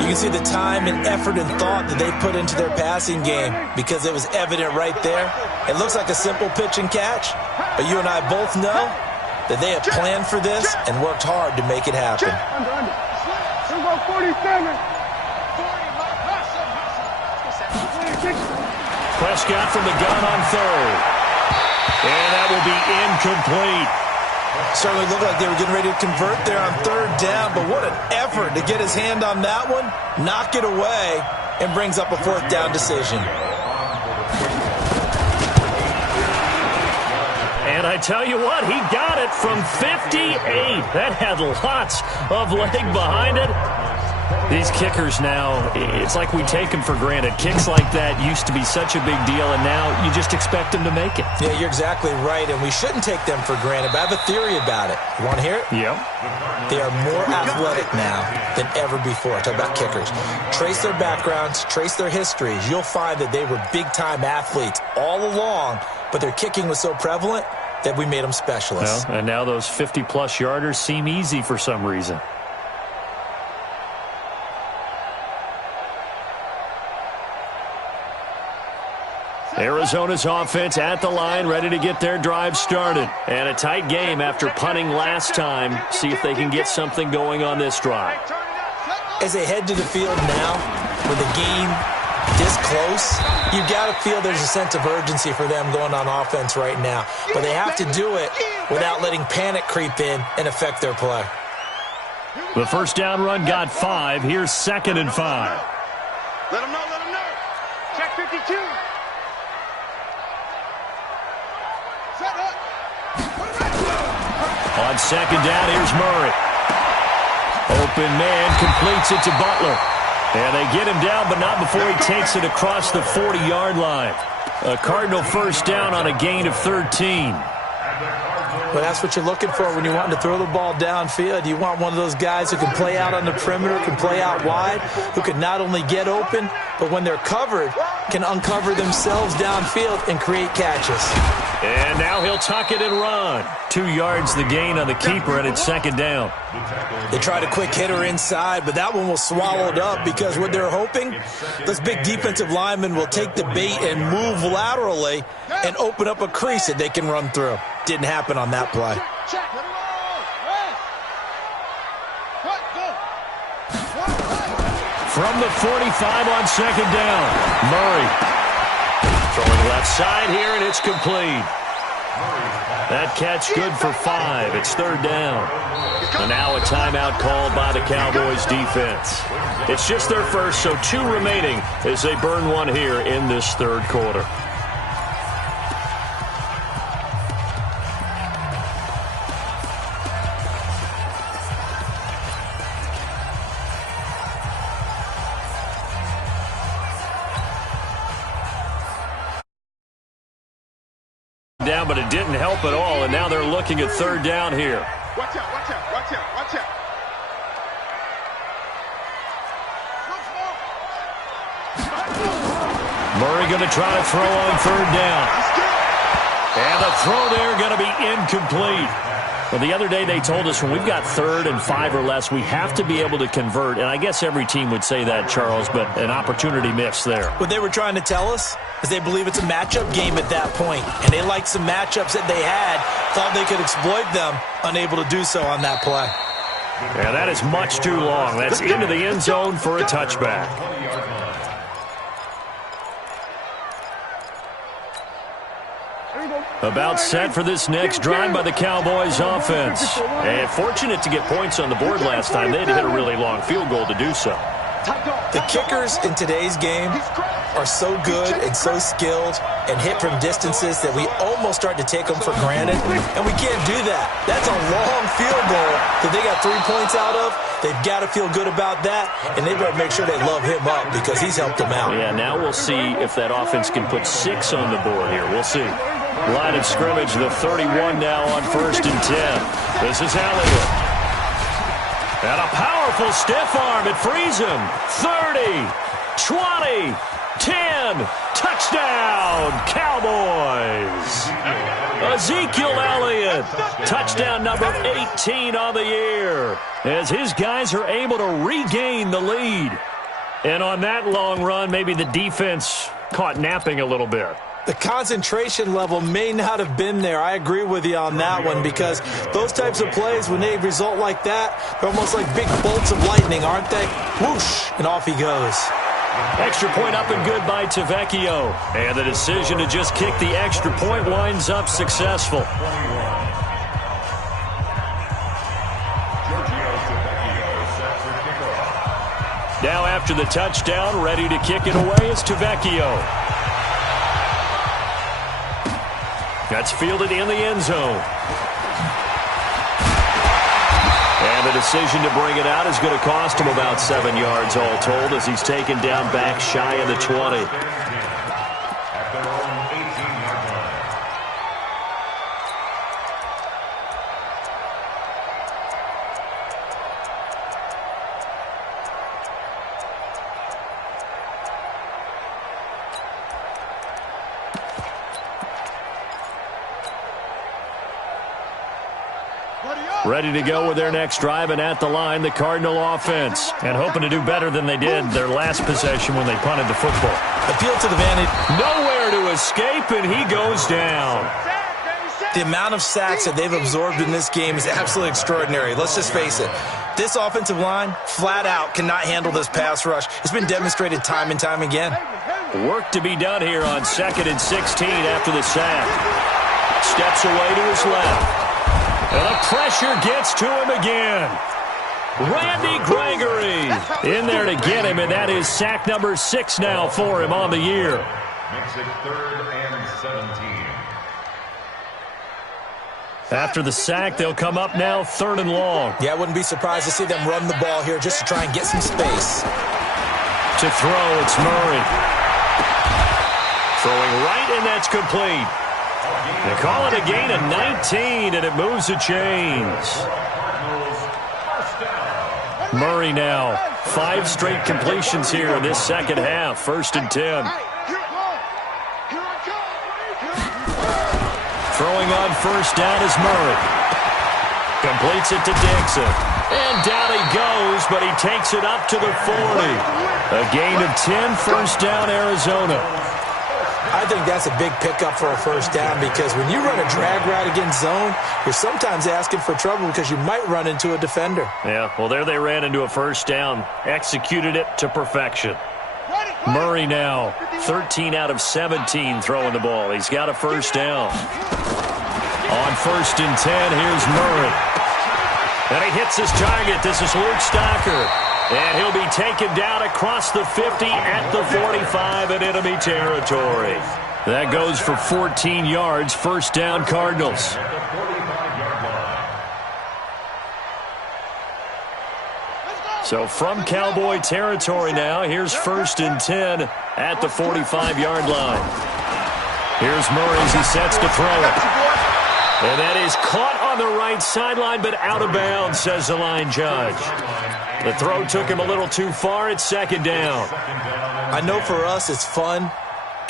You can see the time and effort and thought that they put into their passing game because it was evident right there. It looks like a simple pitch and catch, but you and I both know that they have planned for this and worked hard to make it happen. Prescott from the gun on third. And that will be incomplete. Certainly looked like they were getting ready to convert there on third down, but what an effort to get his hand on that one, knock it away, and brings up a fourth down decision. And I tell you what, he got it from 58. That had lots of leg behind it. These kickers now, it's like we take them for granted. Kicks like that used to be such a big deal, and now you just expect them to make it. Yeah, you're exactly right, and we shouldn't take them for granted, but I have a theory about it. You want to hear it? Yep. They are more athletic now than ever before. Talk about kickers. Trace their backgrounds, trace their histories. You'll find that they were big-time athletes all along, but their kicking was so prevalent that we made them specialists. Well, and now those 50-plus yarders seem easy for some reason. Arizona's offense at the line, ready to get their drive started. And a tight game after punting last time. See if they can get something going on this drive. As they head to the field now, with the game this close, you've got to feel there's a sense of urgency for them going on offense right now. But they have to do it without letting panic creep in and affect their play. The first down run got 5. Here's 2nd and 5. Let them know. Check 52. On second down, here's Murray. Open man completes it to Butler. And they get him down, but not before he takes it across the 40-yard line. A Cardinal first down on a gain of 13. Well, that's what you're looking for when you want to throw the ball downfield. You want one of those guys who can play out on the perimeter, can play out wide, who can not only get open, but when they're covered, can uncover themselves downfield and create catches. And now he'll tuck it and run. 2 yards the gain on the keeper, and it's second down. They tried a quick hitter inside, but that one was swallowed up because what they're hoping, those big defensive linemen will take the bait and move laterally and open up a crease that they can run through. Didn't happen on that play. from the 45 on second down. Murray throwing left side here, and it's complete. That catch good for 5. It's third down. And now a timeout called by the Cowboys defense. It's just their first, so 2 remaining as they burn one here in this third quarter. Down, but it didn't help at all, and now they're looking at third down here. Watch out, watch out, watch out, watch out. Murray going to try to throw on third down. And the throw there going to be incomplete. Well, the other day they told us when we've got 3rd and 5 or less, we have to be able to convert. And I guess every team would say that, Charles, but an opportunity missed there. What they were trying to tell us is they believe it's a matchup game at that point. And they liked some matchups that they had, thought they could exploit them, unable to do so on that play. Yeah, that is much too long. That's into the end zone for a touchback. About set for this next drive by the Cowboys offense. And fortunate to get points on the board last time. They had to hit a really long field goal to do so. The kickers in today's game are so good and so skilled and hit from distances that we almost start to take them for granted, and we can't do that. That's a long field goal that they got 3 points out of. They've got to feel good about that, and they better make sure they love him up because he's helped them out. Yeah, now we'll see if that offense can put 6 on the board here. We'll see. Line of scrimmage, the 31 now on 1st and 10. This is Elliott. And a powerful stiff arm. It frees him. 30, 20, 10. Touchdown, Cowboys. Ezekiel Elliott. Touchdown number 18 on the year. As his guys are able to regain the lead. And on that long run, maybe the defense caught napping a little bit. The concentration level may not have been there. I agree with you on that one because those types of plays, when they result like that, they're almost like big bolts of lightning, aren't they? Whoosh, and off he goes. Extra point up and good by Tavecchio. And the decision to just kick the extra point winds up successful. Now after the touchdown, ready to kick it away is Tavecchio. That's fielded in the end zone. And the decision to bring it out is going to cost him about 7 yards all told as he's taken down back shy of the 20. Ready to go with their next drive, and at the line, the Cardinal offense. And hoping to do better than they did their last possession when they punted the football. Appeal to the vantage. Nowhere to escape, and he goes down. The amount of sacks that they've absorbed in this game is absolutely extraordinary. Let's just face it. This offensive line, flat out, cannot handle this pass rush. It's been demonstrated time and time again. Work to be done here on 2nd and 16 after the sack. Steps away to his left. And the pressure gets to him again. Randy Gregory in there to get him, and that is sack number 6 now for him on the year. Makes it 3rd and 17. After the sack, they'll come up now 3rd and long. Yeah, I wouldn't be surprised to see them run the ball here just to try and get some space. To throw, it's Murray. Throwing right, and that's complete. They call it a gain of 19, and it moves the chains. Murray now, 5 straight completions here in this second half. 1st and 10. Throwing on 1st down is Murray. Completes it to Dixon. And down he goes, but he takes it up to the 40. A gain of 10, 1st down, Arizona. I think that's a big pickup for a first down because when you run a drag route against zone, you're sometimes asking for trouble because you might run into a defender. Yeah, well, there they ran into a first down. Executed it to perfection. Murray now, 13 out of 17 throwing the ball. He's got a first down. On 1st and 10, here's Murray. And he hits his target. This is Luke Stocker. And he'll be taken down across the 50 at the 45 in enemy territory. That goes for 14 yards. First down, Cardinals. So from Cowboy territory now, here's 1st and 10 at the 45-yard line. Here's Murray as he sets to throw it. And that is caught on the right sideline, but out of bounds, says the line judge. The throw took him a little too far. It's 2nd down. I know for us it's fun,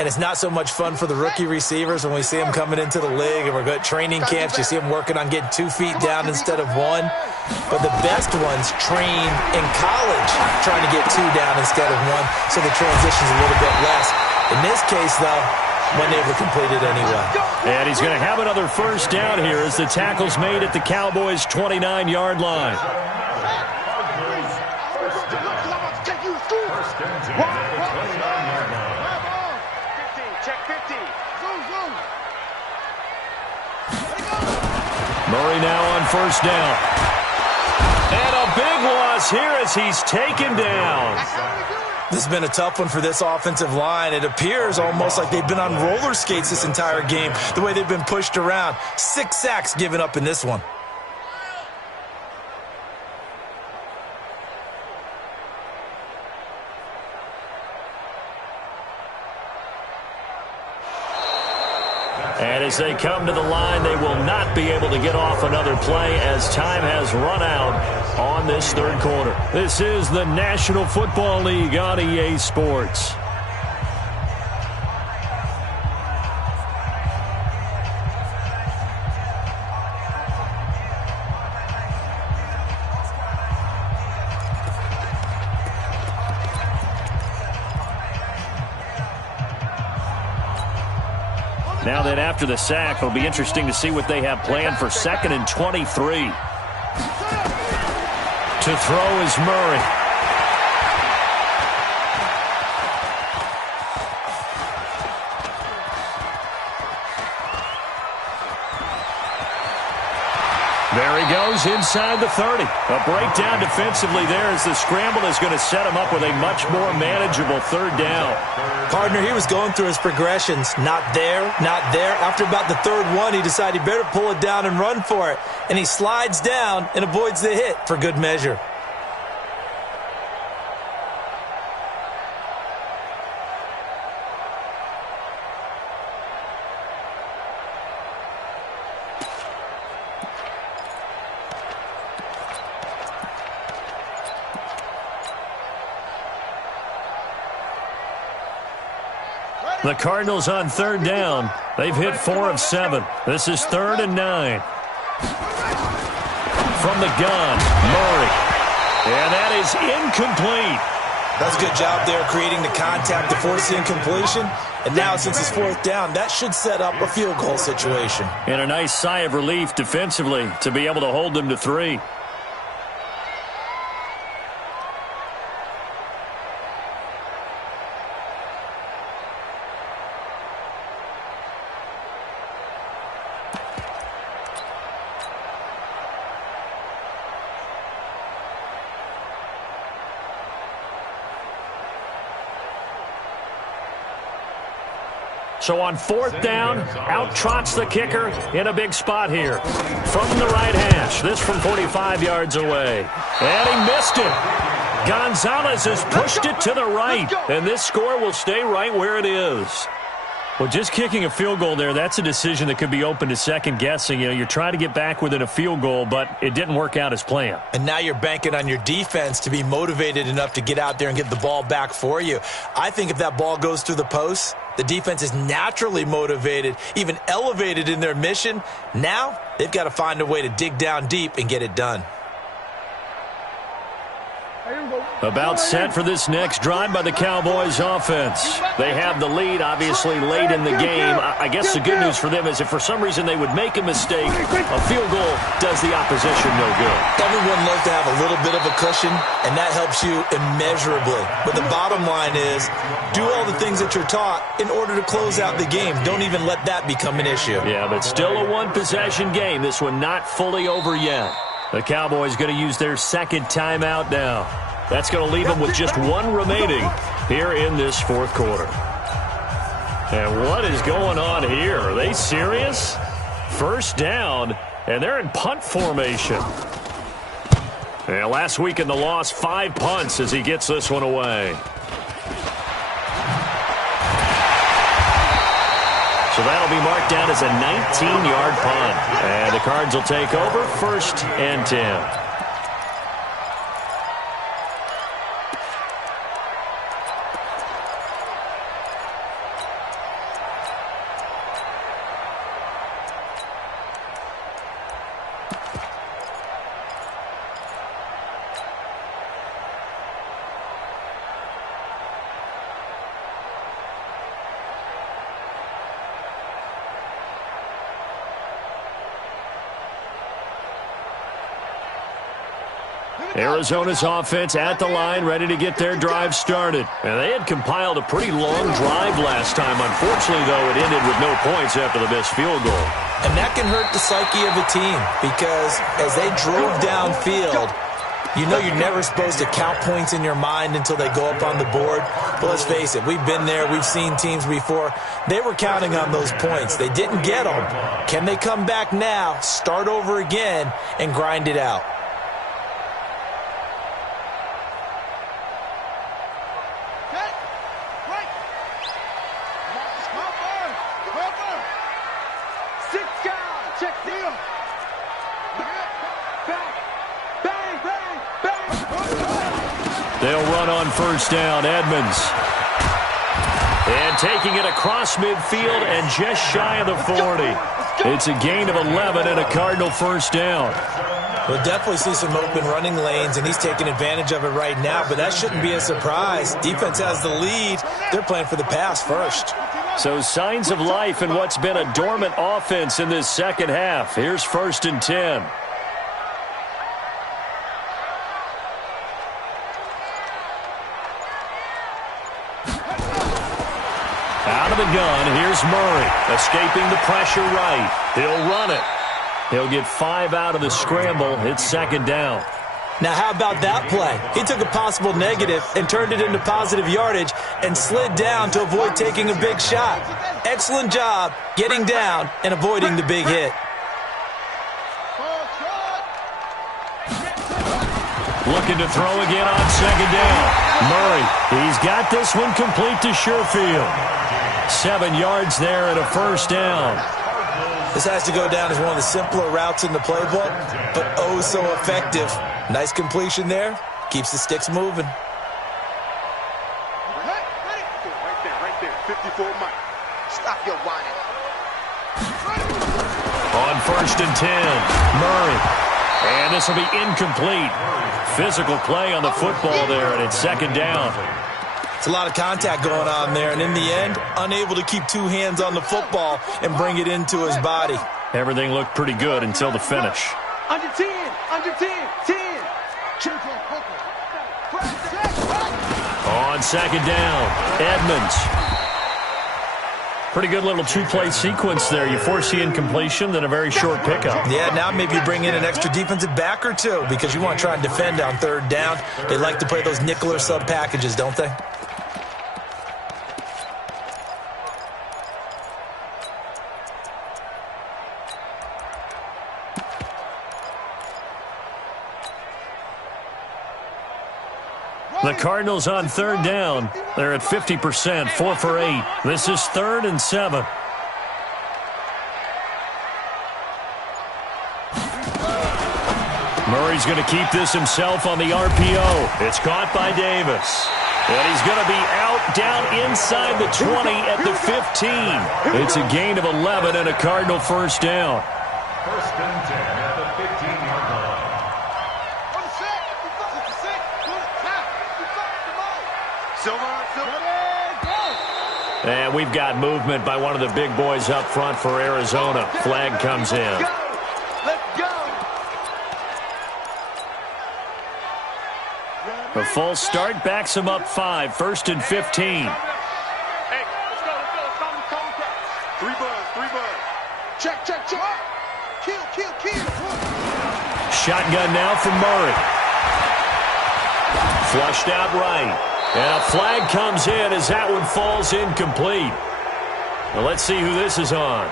and it's not so much fun for the rookie receivers when we see them coming into the league and we're good training camps. You see them working on getting 2 feet down instead of 1. But the best ones train in college trying to get 2 down instead of 1, so the transition's a little bit less. In this case, though, when able to complete it anyway. And he's going to have another first down here as the tackle's made at the Cowboys' 29-yard line. Murray now on first down. And a big loss here as he's taken down. This has been a tough one for this offensive line. It appears almost like they've been on roller skates this entire game, the way they've been pushed around. 6 sacks given up in this one. And as they come to the line, they will not be able to get off another play as time has run out on this 3rd quarter. This is the National Football League on EA Sports. Now then, after the sack, it'll be interesting to see what they have planned for 2nd and 23. To throw is Murray. There he goes inside the 30. A breakdown defensively there as the scramble is going to set him up with a much more manageable 3rd down. Partner, he was going through his progressions. Not there, not there. After about the 3rd one, he decided he better pull it down and run for it. And he slides down and avoids the hit for good measure. The Cardinals on 3rd down. They've hit 4 of 7. This is 3rd and 9. From the gun, Murray. And that is incomplete. That's a good job there creating the contact to force the incompletion. And now since it's 4th down, that should set up a field goal situation. And a nice sigh of relief defensively to be able to hold them to 3. So on 4th down, out trots the kicker in a big spot here. From the right hash, this from 45 yards away. And he missed it. Gonzalez has pushed it to the right, and this score will stay right where it is. Well, just kicking a field goal there, that's a decision that could be open to second guessing. You know, you're trying to get back within a field goal, but it didn't work out as planned. And now you're banking on your defense to be motivated enough to get out there and get the ball back for you. I think if that ball goes through the post, the defense is naturally motivated, even elevated in their mission. Now they've got to find a way to dig down deep and get it done. Here we go. About set for this next drive by the Cowboys offense. They have the lead, obviously, late in the game. I guess the good news for them is if for some reason they would make a mistake, a field goal does the opposition no good. Everyone loves to have a little bit of a cushion, and that helps you immeasurably. But the bottom line is, do all the things that you're taught in order to close out the game. Don't even let that become an issue. Yeah, but still a one-possession game. This one not fully over yet. The Cowboys going to use their second timeout now. That's going to leave them with just one remaining here in this fourth quarter. And what is going on here? Are they serious? First down, and they're in punt formation. And last week in the loss, 5 punts as he gets this one away. So that'll be marked down as a 19-yard punt. And the Cards will take over, 1st and 10. Arizona's offense at the line, ready to get their drive started. And they had compiled a pretty long drive last time. Unfortunately, though, it ended with no points after the missed field goal. And that can hurt the psyche of a team because as they drove downfield, you know you're never supposed to count points in your mind until they go up on the board. But let's face it, we've been there. We've seen teams before. They were counting on those points. They didn't get them. Can they come back now, start over again, and grind it out? They'll run on first down. Edmonds. And taking it across midfield and just shy of the 40. It's a gain of 11 and a Cardinal first down. We'll definitely see some open running lanes, and he's taking advantage of it right now, but that shouldn't be a surprise. Defense has the lead. They're playing for the pass first. So signs of life in what's been a dormant offense in this second half. Here's 1st and 10. Out of the gun, here's Murray, escaping the pressure right. He'll run it. He'll get 5 out of the scramble. It's 2nd down. Now, how about that play? He took a possible negative and turned it into positive yardage and slid down to avoid taking a big shot. Excellent job getting down and avoiding the big hit. Looking to throw again on 2nd down. Murray, he's got this one complete to Sherfield. 7 yards there and a first down. This has to go down as one of the simpler routes in the playbook, but oh so effective. Nice completion there. Keeps the sticks moving. Right there. 54 Mike. Stop your whining. On 1st and 10, Murray. And this will be incomplete. Physical play on the football there, and it's 2nd down. It's a lot of contact going on there, and in the end, unable to keep 2 hands on the football and bring it into his body. Everything looked pretty good until the finish. Under 10. 10. On 2nd down, Edmonds. Pretty good little 2-play sequence there. You force the incompletion, then a very short pickup. Yeah, now maybe you bring in an extra defensive back or two because you want to try and defend on 3rd down. They like to play those nickel or sub packages, don't they? The Cardinals on 3rd down. They're at 50%, 4 for 8. This is 3rd and 7. Murray's going to keep this himself on the RPO. It's caught by Davis. And he's going to be out down inside the 20 at the 15. It's a gain of 11 and a Cardinal first down. 1st and 10 at the 15-yard line. And we've got movement by one of the big boys up front for Arizona. Flag comes in. Let's go. A false start backs him up 5. 1st and 15. Hey, let's go. Three buzz. Check. Kill. Shotgun now from Murray. Flushed out right. And a flag comes in as that one falls incomplete. Now let's see who this is on.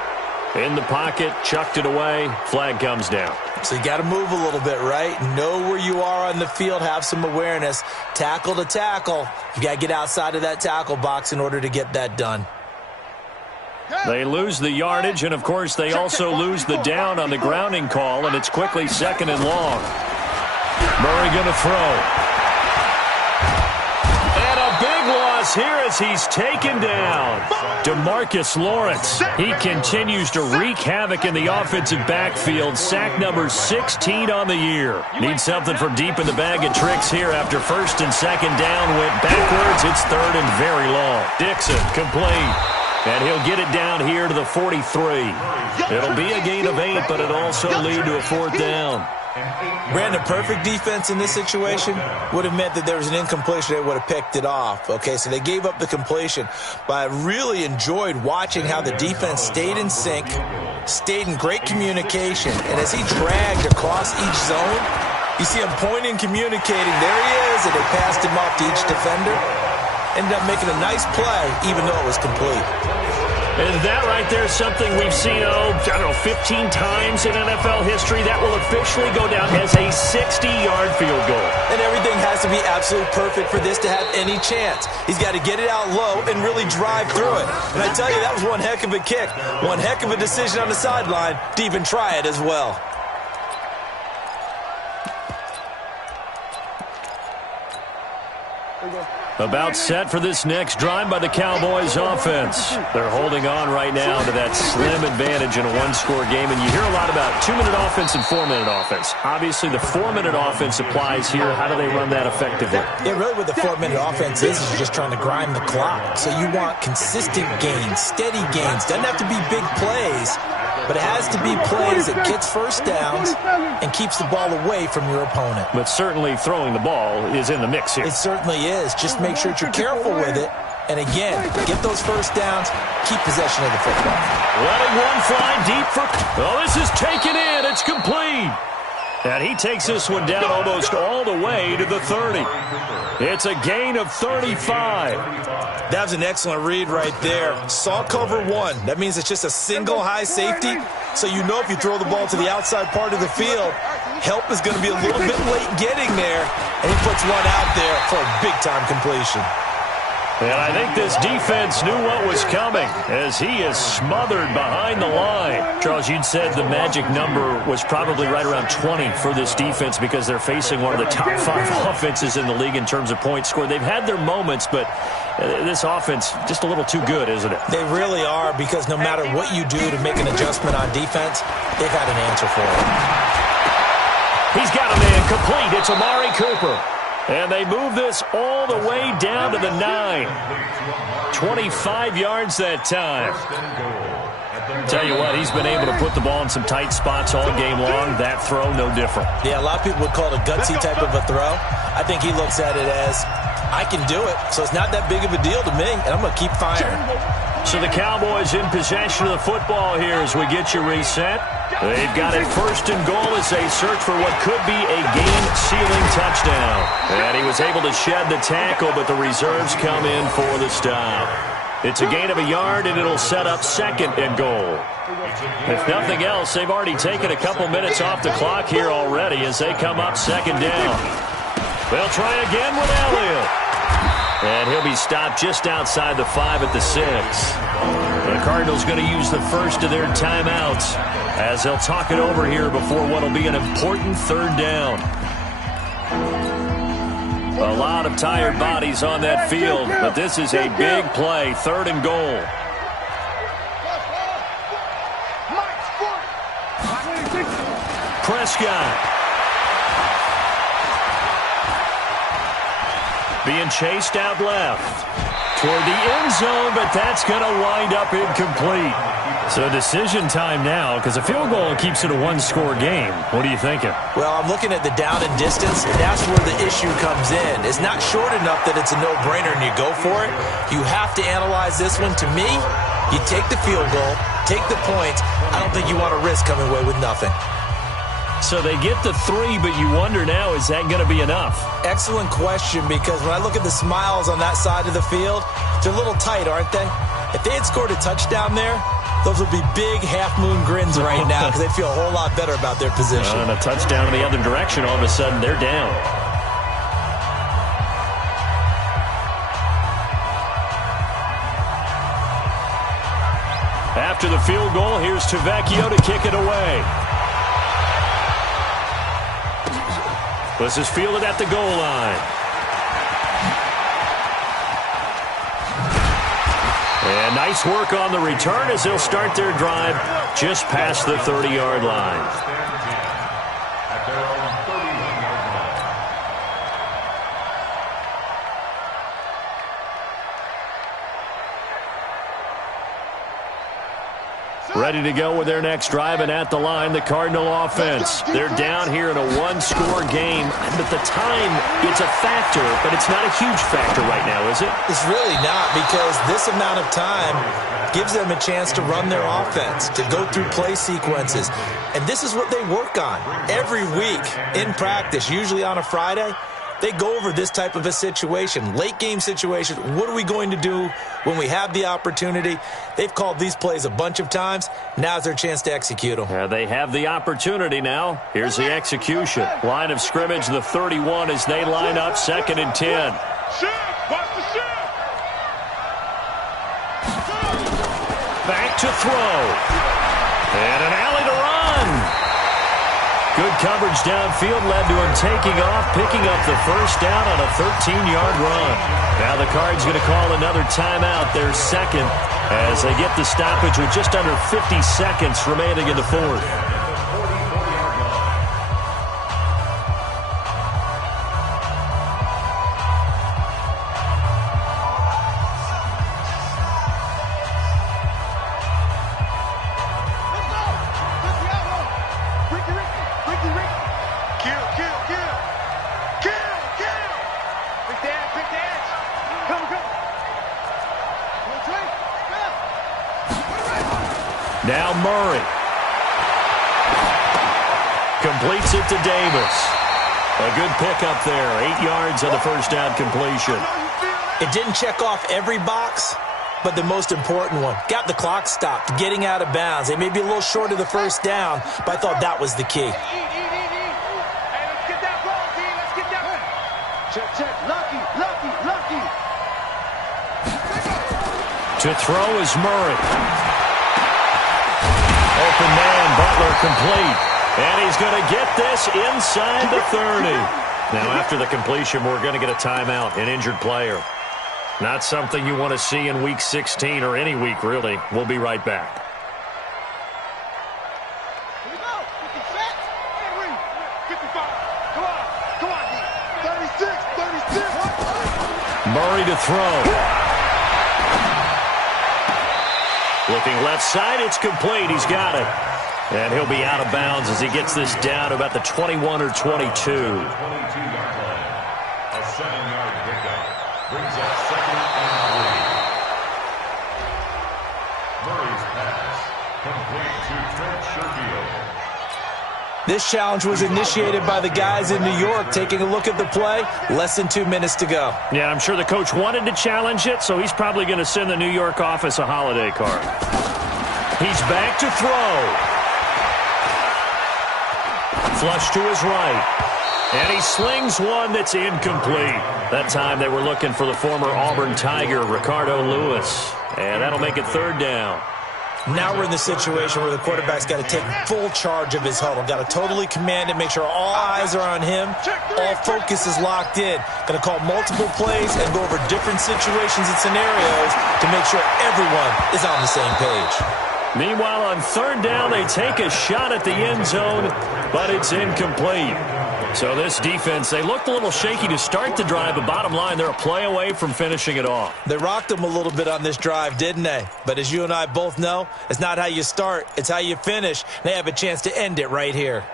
In the pocket, chucked it away. Flag comes down. So you got to move a little bit, right? Know where you are on the field. Have some awareness. Tackle to tackle. You got to get outside of that tackle box in order to get that done. They lose the yardage, and, of course, they also lose the down on the grounding call, and it's quickly 2nd and long. Murray going to throw. And a big loss here as he's taken down. DeMarcus Lawrence. He continues to wreak havoc in the offensive backfield. Sack number 16 on the year. Need something from deep in the bag of tricks here after 1st and 2nd down went backwards. It's 3rd and very long. Dixon complete. And he'll get it down here to the 43. It'll be a gain of 8, but it'll also lead to a 4th down. Brandon, perfect defense in this situation would have meant that there was an incompletion. They would have picked it off. Okay, so they gave up the completion. But I really enjoyed watching how the defense stayed in sync, stayed in great communication. And as he dragged across each zone, you see him pointing, communicating. There he is, and they passed him off to each defender. Ended up making a nice play, even though it was complete. And that right there is something we've seen, 15 times in NFL history. That will officially go down as a 60-yard field goal. And everything has to be absolutely perfect for this to have any chance. He's got to get it out low and really drive through it. And I tell you, that was one heck of a kick. One heck of a decision on the sideline to even try it as well. About set for this next drive by the Cowboys offense. They're holding on right now to that slim advantage in a one-score game. And you hear a lot about 2-minute offense and 4-minute offense. Obviously, the 4-minute offense applies here. How do they run that effectively? Yeah, really what the 4-minute offense is you're just trying to grind the clock. So you want consistent gains, steady gains. Doesn't have to be big plays, but it has to be plays that gets first downs and keeps the ball away from your opponent. But certainly throwing the ball is in the mix here. It certainly is. Just make sure that you're careful with it. And again, get those first downs, keep possession of the football. Letting one fly deep for... Oh, this is taken in. It's complete. And he takes this one down almost all the way to the 30. It's a gain of 35. That was an excellent read right there. Saw cover 1. That means it's just a single high safety. So you know if you throw the ball to the outside part of the field, help is going to be a little bit late getting there. And he puts one out there for a big-time completion. And I think this defense knew what was coming as he is smothered behind the line. Charles, you'd said the magic number was probably right around 20 for this defense because they're facing one of the top 5 offenses in the league in terms of points scored. They've had their moments, but this offense just a little too good, isn't it? They really are, because no matter what you do to make an adjustment on defense, they've had an answer for it. He's got a man complete. It's Amari Cooper. And they move this all the way down to the 9. 25 yards that time. Tell you what, he's been able to put the ball in some tight spots all game long. That throw, no different. Yeah, a lot of people would call it a gutsy type of a throw. I think he looks at it as, I can do it, so it's not that big of a deal to me, and I'm going to keep firing. So the Cowboys in possession of the football here as we get you reset. They've got it 1st and goal as they search for what could be a game-sealing touchdown. And he was able to shed the tackle, but the reserves come in for the stop. It's a gain of a yard, and it'll set up 2nd and goal. If nothing else, they've already taken a couple minutes off the clock here already as they come up 2nd down. They'll try again with Elliott. And he'll be stopped just outside the 5 at the 6. The Cardinals going to use the first of their timeouts as they'll talk it over here before what will be an important 3rd down. A lot of tired bodies on that field, but this is a big play, 3rd and goal. Prescott. Being chased out left. toward the end zone, but that's going to wind up incomplete. So decision time now, because a field goal keeps it a one-score game. What are you thinking? Well, I'm looking at the down and distance, and that's where the issue comes in. It's not short enough that it's a no-brainer and you go for it. You have to analyze this one. To me, you take the field goal, take the points. I don't think you want to risk coming away with nothing. So they get the 3, but you wonder now, is that going to be enough? Excellent question, because when I look at the smiles on that side of the field, they're a little tight, aren't they? If they had scored a touchdown there, those would be big half-moon grins right now because they feel a whole lot better about their position. And a touchdown in the other direction, all of a sudden they're down. After the field goal, here's Tavecchio to kick it away. This is fielded at the goal line. And nice work on the return as they'll start their drive just past the 30-yard line. At their own 31-yard line. Ready to go with their next drive, and at the line, the Cardinal offense. They're down here in a one-score game, but the time, it's a factor, but it's not a huge factor right now, is it? It's really not, because this amount of time gives them a chance to run their offense, to go through play sequences. And this is what they work on every week in practice, usually on a Friday. They go over this type of a situation, late-game situation. What are we going to do when we have the opportunity? They've called these plays a bunch of times. Now's their chance to execute them. They have the opportunity now. Here's the execution. Line of scrimmage, the 31 as they line up, 2nd and 10. Back to throw. And an alley to run. Good coverage downfield led to him taking off, picking up the first down on a 13-yard run. Now the Cards going to call another timeout, their second, as they get the stoppage with just under 50 seconds remaining in the fourth. Now Murray. Completes it to Davis. A good pickup there. 8 yards on the first down completion. It didn't check off every box, but the most important one. Got the clock stopped, getting out of bounds. They may be a little short of the first down, but I thought that was the key. To throw is Murray. Open man, Butler complete. And he's going to get this inside the 30. Now, after the completion, we're going to get a timeout, an injured player. Not something you want to see in Week 16 or any week, really. We'll be right back. Here we go. 56. Hey, Reed. 55. Come on, D. 36. Murray to throw. Looking left side, it's complete. He's got it. And he'll be out of bounds as he gets this down to about the 21 or 22. 22-yard line. A 7-yard pickup. Brings up 2nd and 3. Murray's pass. Complete to Trent Sherfield. This challenge was initiated by the guys in New York. Taking a look at the play, less than 2 minutes to go. Yeah, I'm sure the coach wanted to challenge it, so he's probably going to send the New York office a holiday card. He's back to throw. Flush to his right. And he slings one that's incomplete. That time they were looking for the former Auburn Tiger, Ricardo Lewis. And that'll make it 3rd down. Now we're in the situation where the quarterback's got to take full charge of his huddle. Got to totally command it, make sure all eyes are on him. All focus is locked in. Going to call multiple plays and go over different situations and scenarios to make sure everyone is on the same page. Meanwhile, on 3rd down, they take a shot at the end zone, but it's incomplete. So this defense, they looked a little shaky to start the drive, but bottom line, they're a play away from finishing it off. They rocked them a little bit on this drive, didn't they? But as you and I both know, it's not how you start, it's how you finish. They have a chance to end it right here.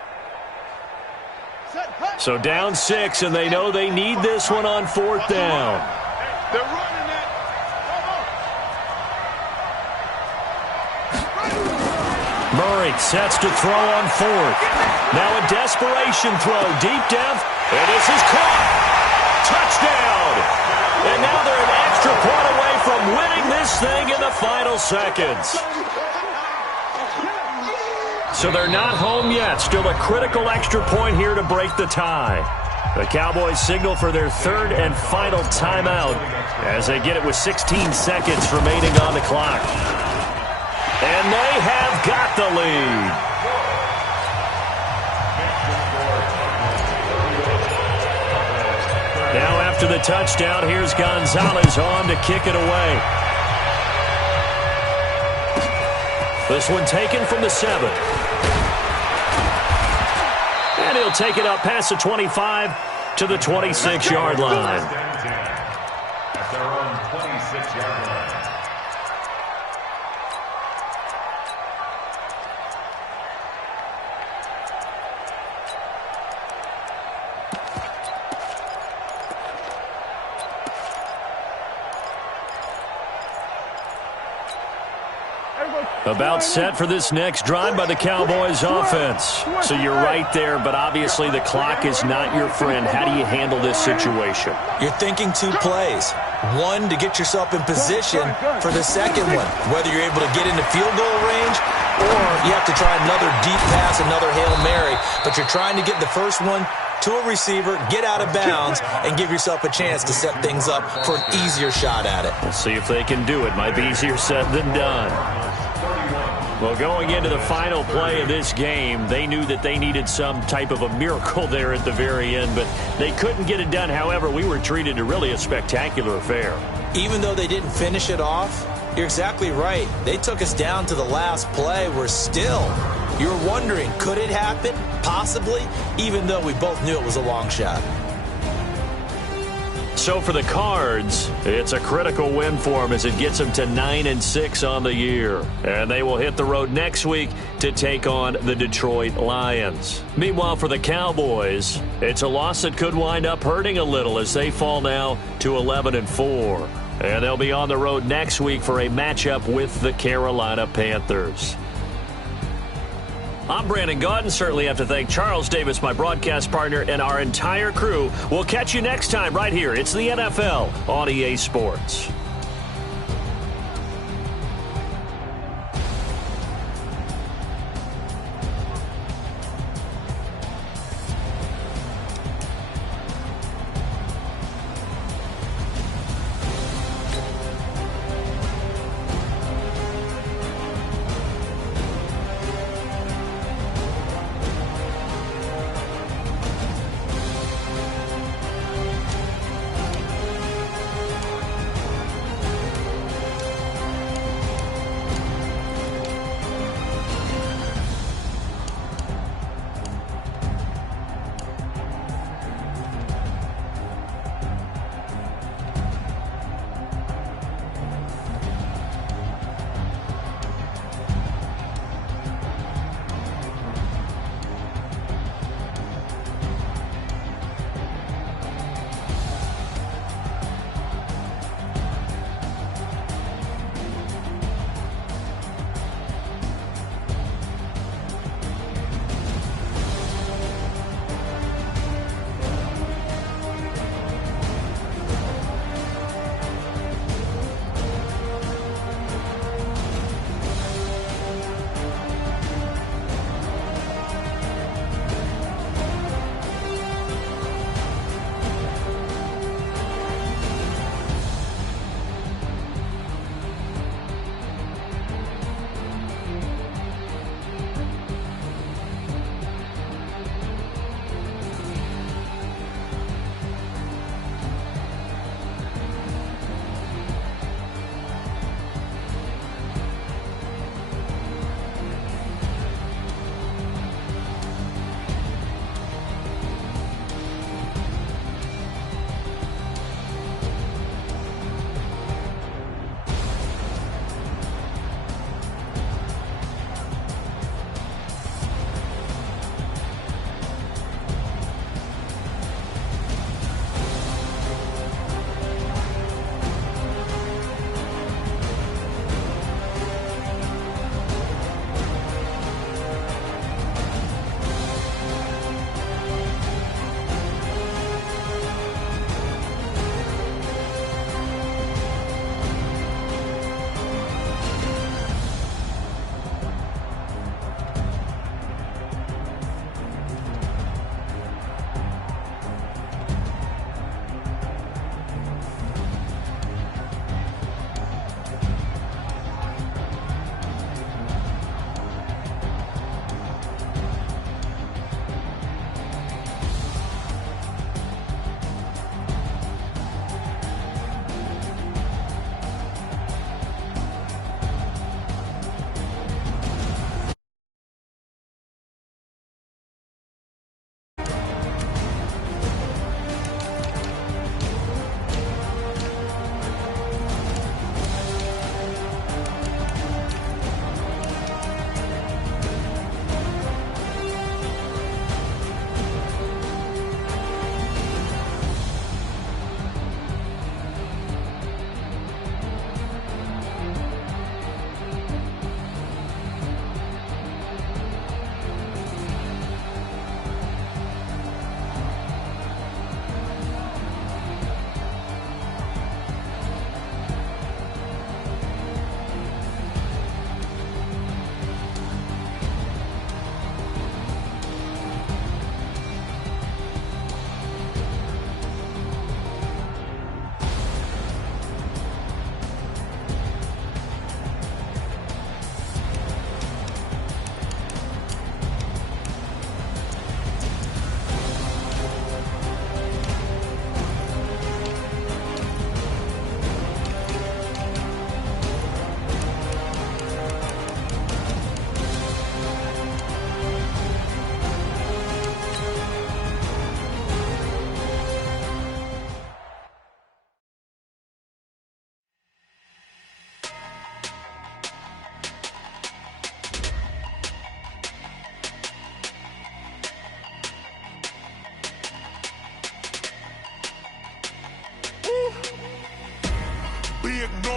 So down 6, and they know they need this one on 4th down. They're running it. Murray sets to throw on 4th. Now a desperation throw, deep depth, and this is caught. Touchdown! And now they're an extra point away from winning this thing in the final seconds. So they're not home yet. Still a critical extra point here to break the tie. The Cowboys signal for their 3rd and final timeout as they get it with 16 seconds remaining on the clock. And they have got the lead. Now after the touchdown, here's Gonzalez on to kick it away. This one taken from the 7. And he'll take it up past the 25 to the 26-yard line. At their own 26-yard line. About set for this next drive by the Cowboys offense. So you're right there, but obviously the clock is not your friend. How do you handle this situation? You're thinking 2 plays. One, to get yourself in position for the second one, whether you're able to get into field goal range or you have to try another deep pass, another Hail Mary. But you're trying to get the first one to a receiver, get out of bounds, and give yourself a chance to set things up for an easier shot at it. We'll see if they can do it. Might be easier said than done. Well, going into the final play of this game, they knew that they needed some type of a miracle there at the very end, but they couldn't get it done. However, we were treated to really a spectacular affair. Even though they didn't finish it off, you're exactly right. They took us down to the last play. We're still, you're wondering, could it happen? Possibly, even though we both knew it was a long shot. So for the Cards, it's a critical win for them as it gets them to 9-6 on the year. And they will hit the road next week to take on the Detroit Lions. Meanwhile, for the Cowboys, it's a loss that could wind up hurting a little as they fall now to 11-4. And they'll be on the road next week for a matchup with the Carolina Panthers. I'm Brandon Gaudin. Certainly have to thank Charles Davis, my broadcast partner, and our entire crew. We'll catch you next time right here. It's the NFL on EA Sports.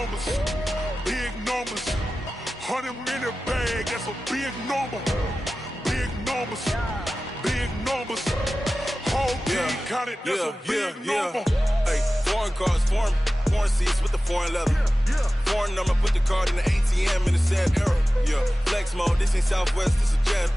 numbers, big numbers. 100-minute bag, that's a big number. Big numbers, big numbers. Whole team counted, that's a big number. Hey, foreign cars, foreign seats with the foreign leather. Foreign number, put the card in the ATM in the sad era. Yeah, flex mode, this ain't Southwest, this is Jet.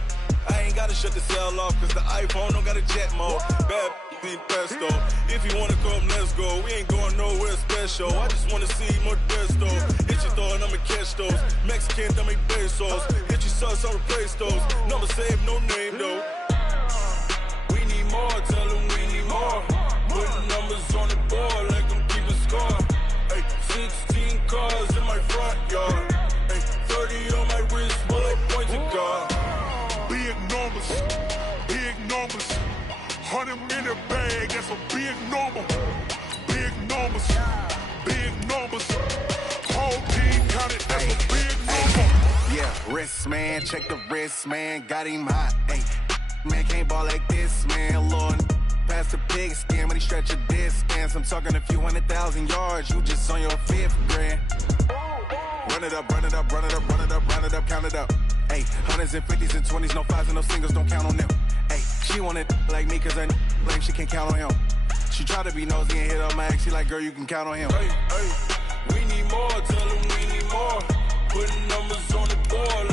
I ain't gotta shut the cell off, cause the iPhone don't got a jet mode. Bad be pesto. If you wanna come, let's go. We ain't going nowhere special. I just wanna see more desto. Hit your throw and I'ma catch those. Mexican, don't make pesos. Hit your sauce, I'll replace those. Number save, no name though. We need more, tell them we need more. Putting numbers on the board like I'm keeping score. Hey, 16 cars in my front yard. Hey, 30 on my wrist, bullet pointed car. Big numbers, big numbers. 100-minute bag, that's a big number. Big numbers, big numbers. Whole team counted, that's a big number. Yeah, wrist man, check the wrist man, got him hot. Hey, man can't ball like this, man. Lord, past the pig skin when he stretch a disc. I'm talking a few 100,000 yards, you just on your 5th grand. Run it up, run it up, run it up, run it up, run it up, count it up. Hey, 100s and 50s and 20s, no 5s and no singles, don't count on them. Hey, she wanted like me cause I blame she can't count on him. She tried to be nosy and hit up my ex, she like, girl, you can count on him. Hey, we need more, tell them we need more. Putting numbers on the board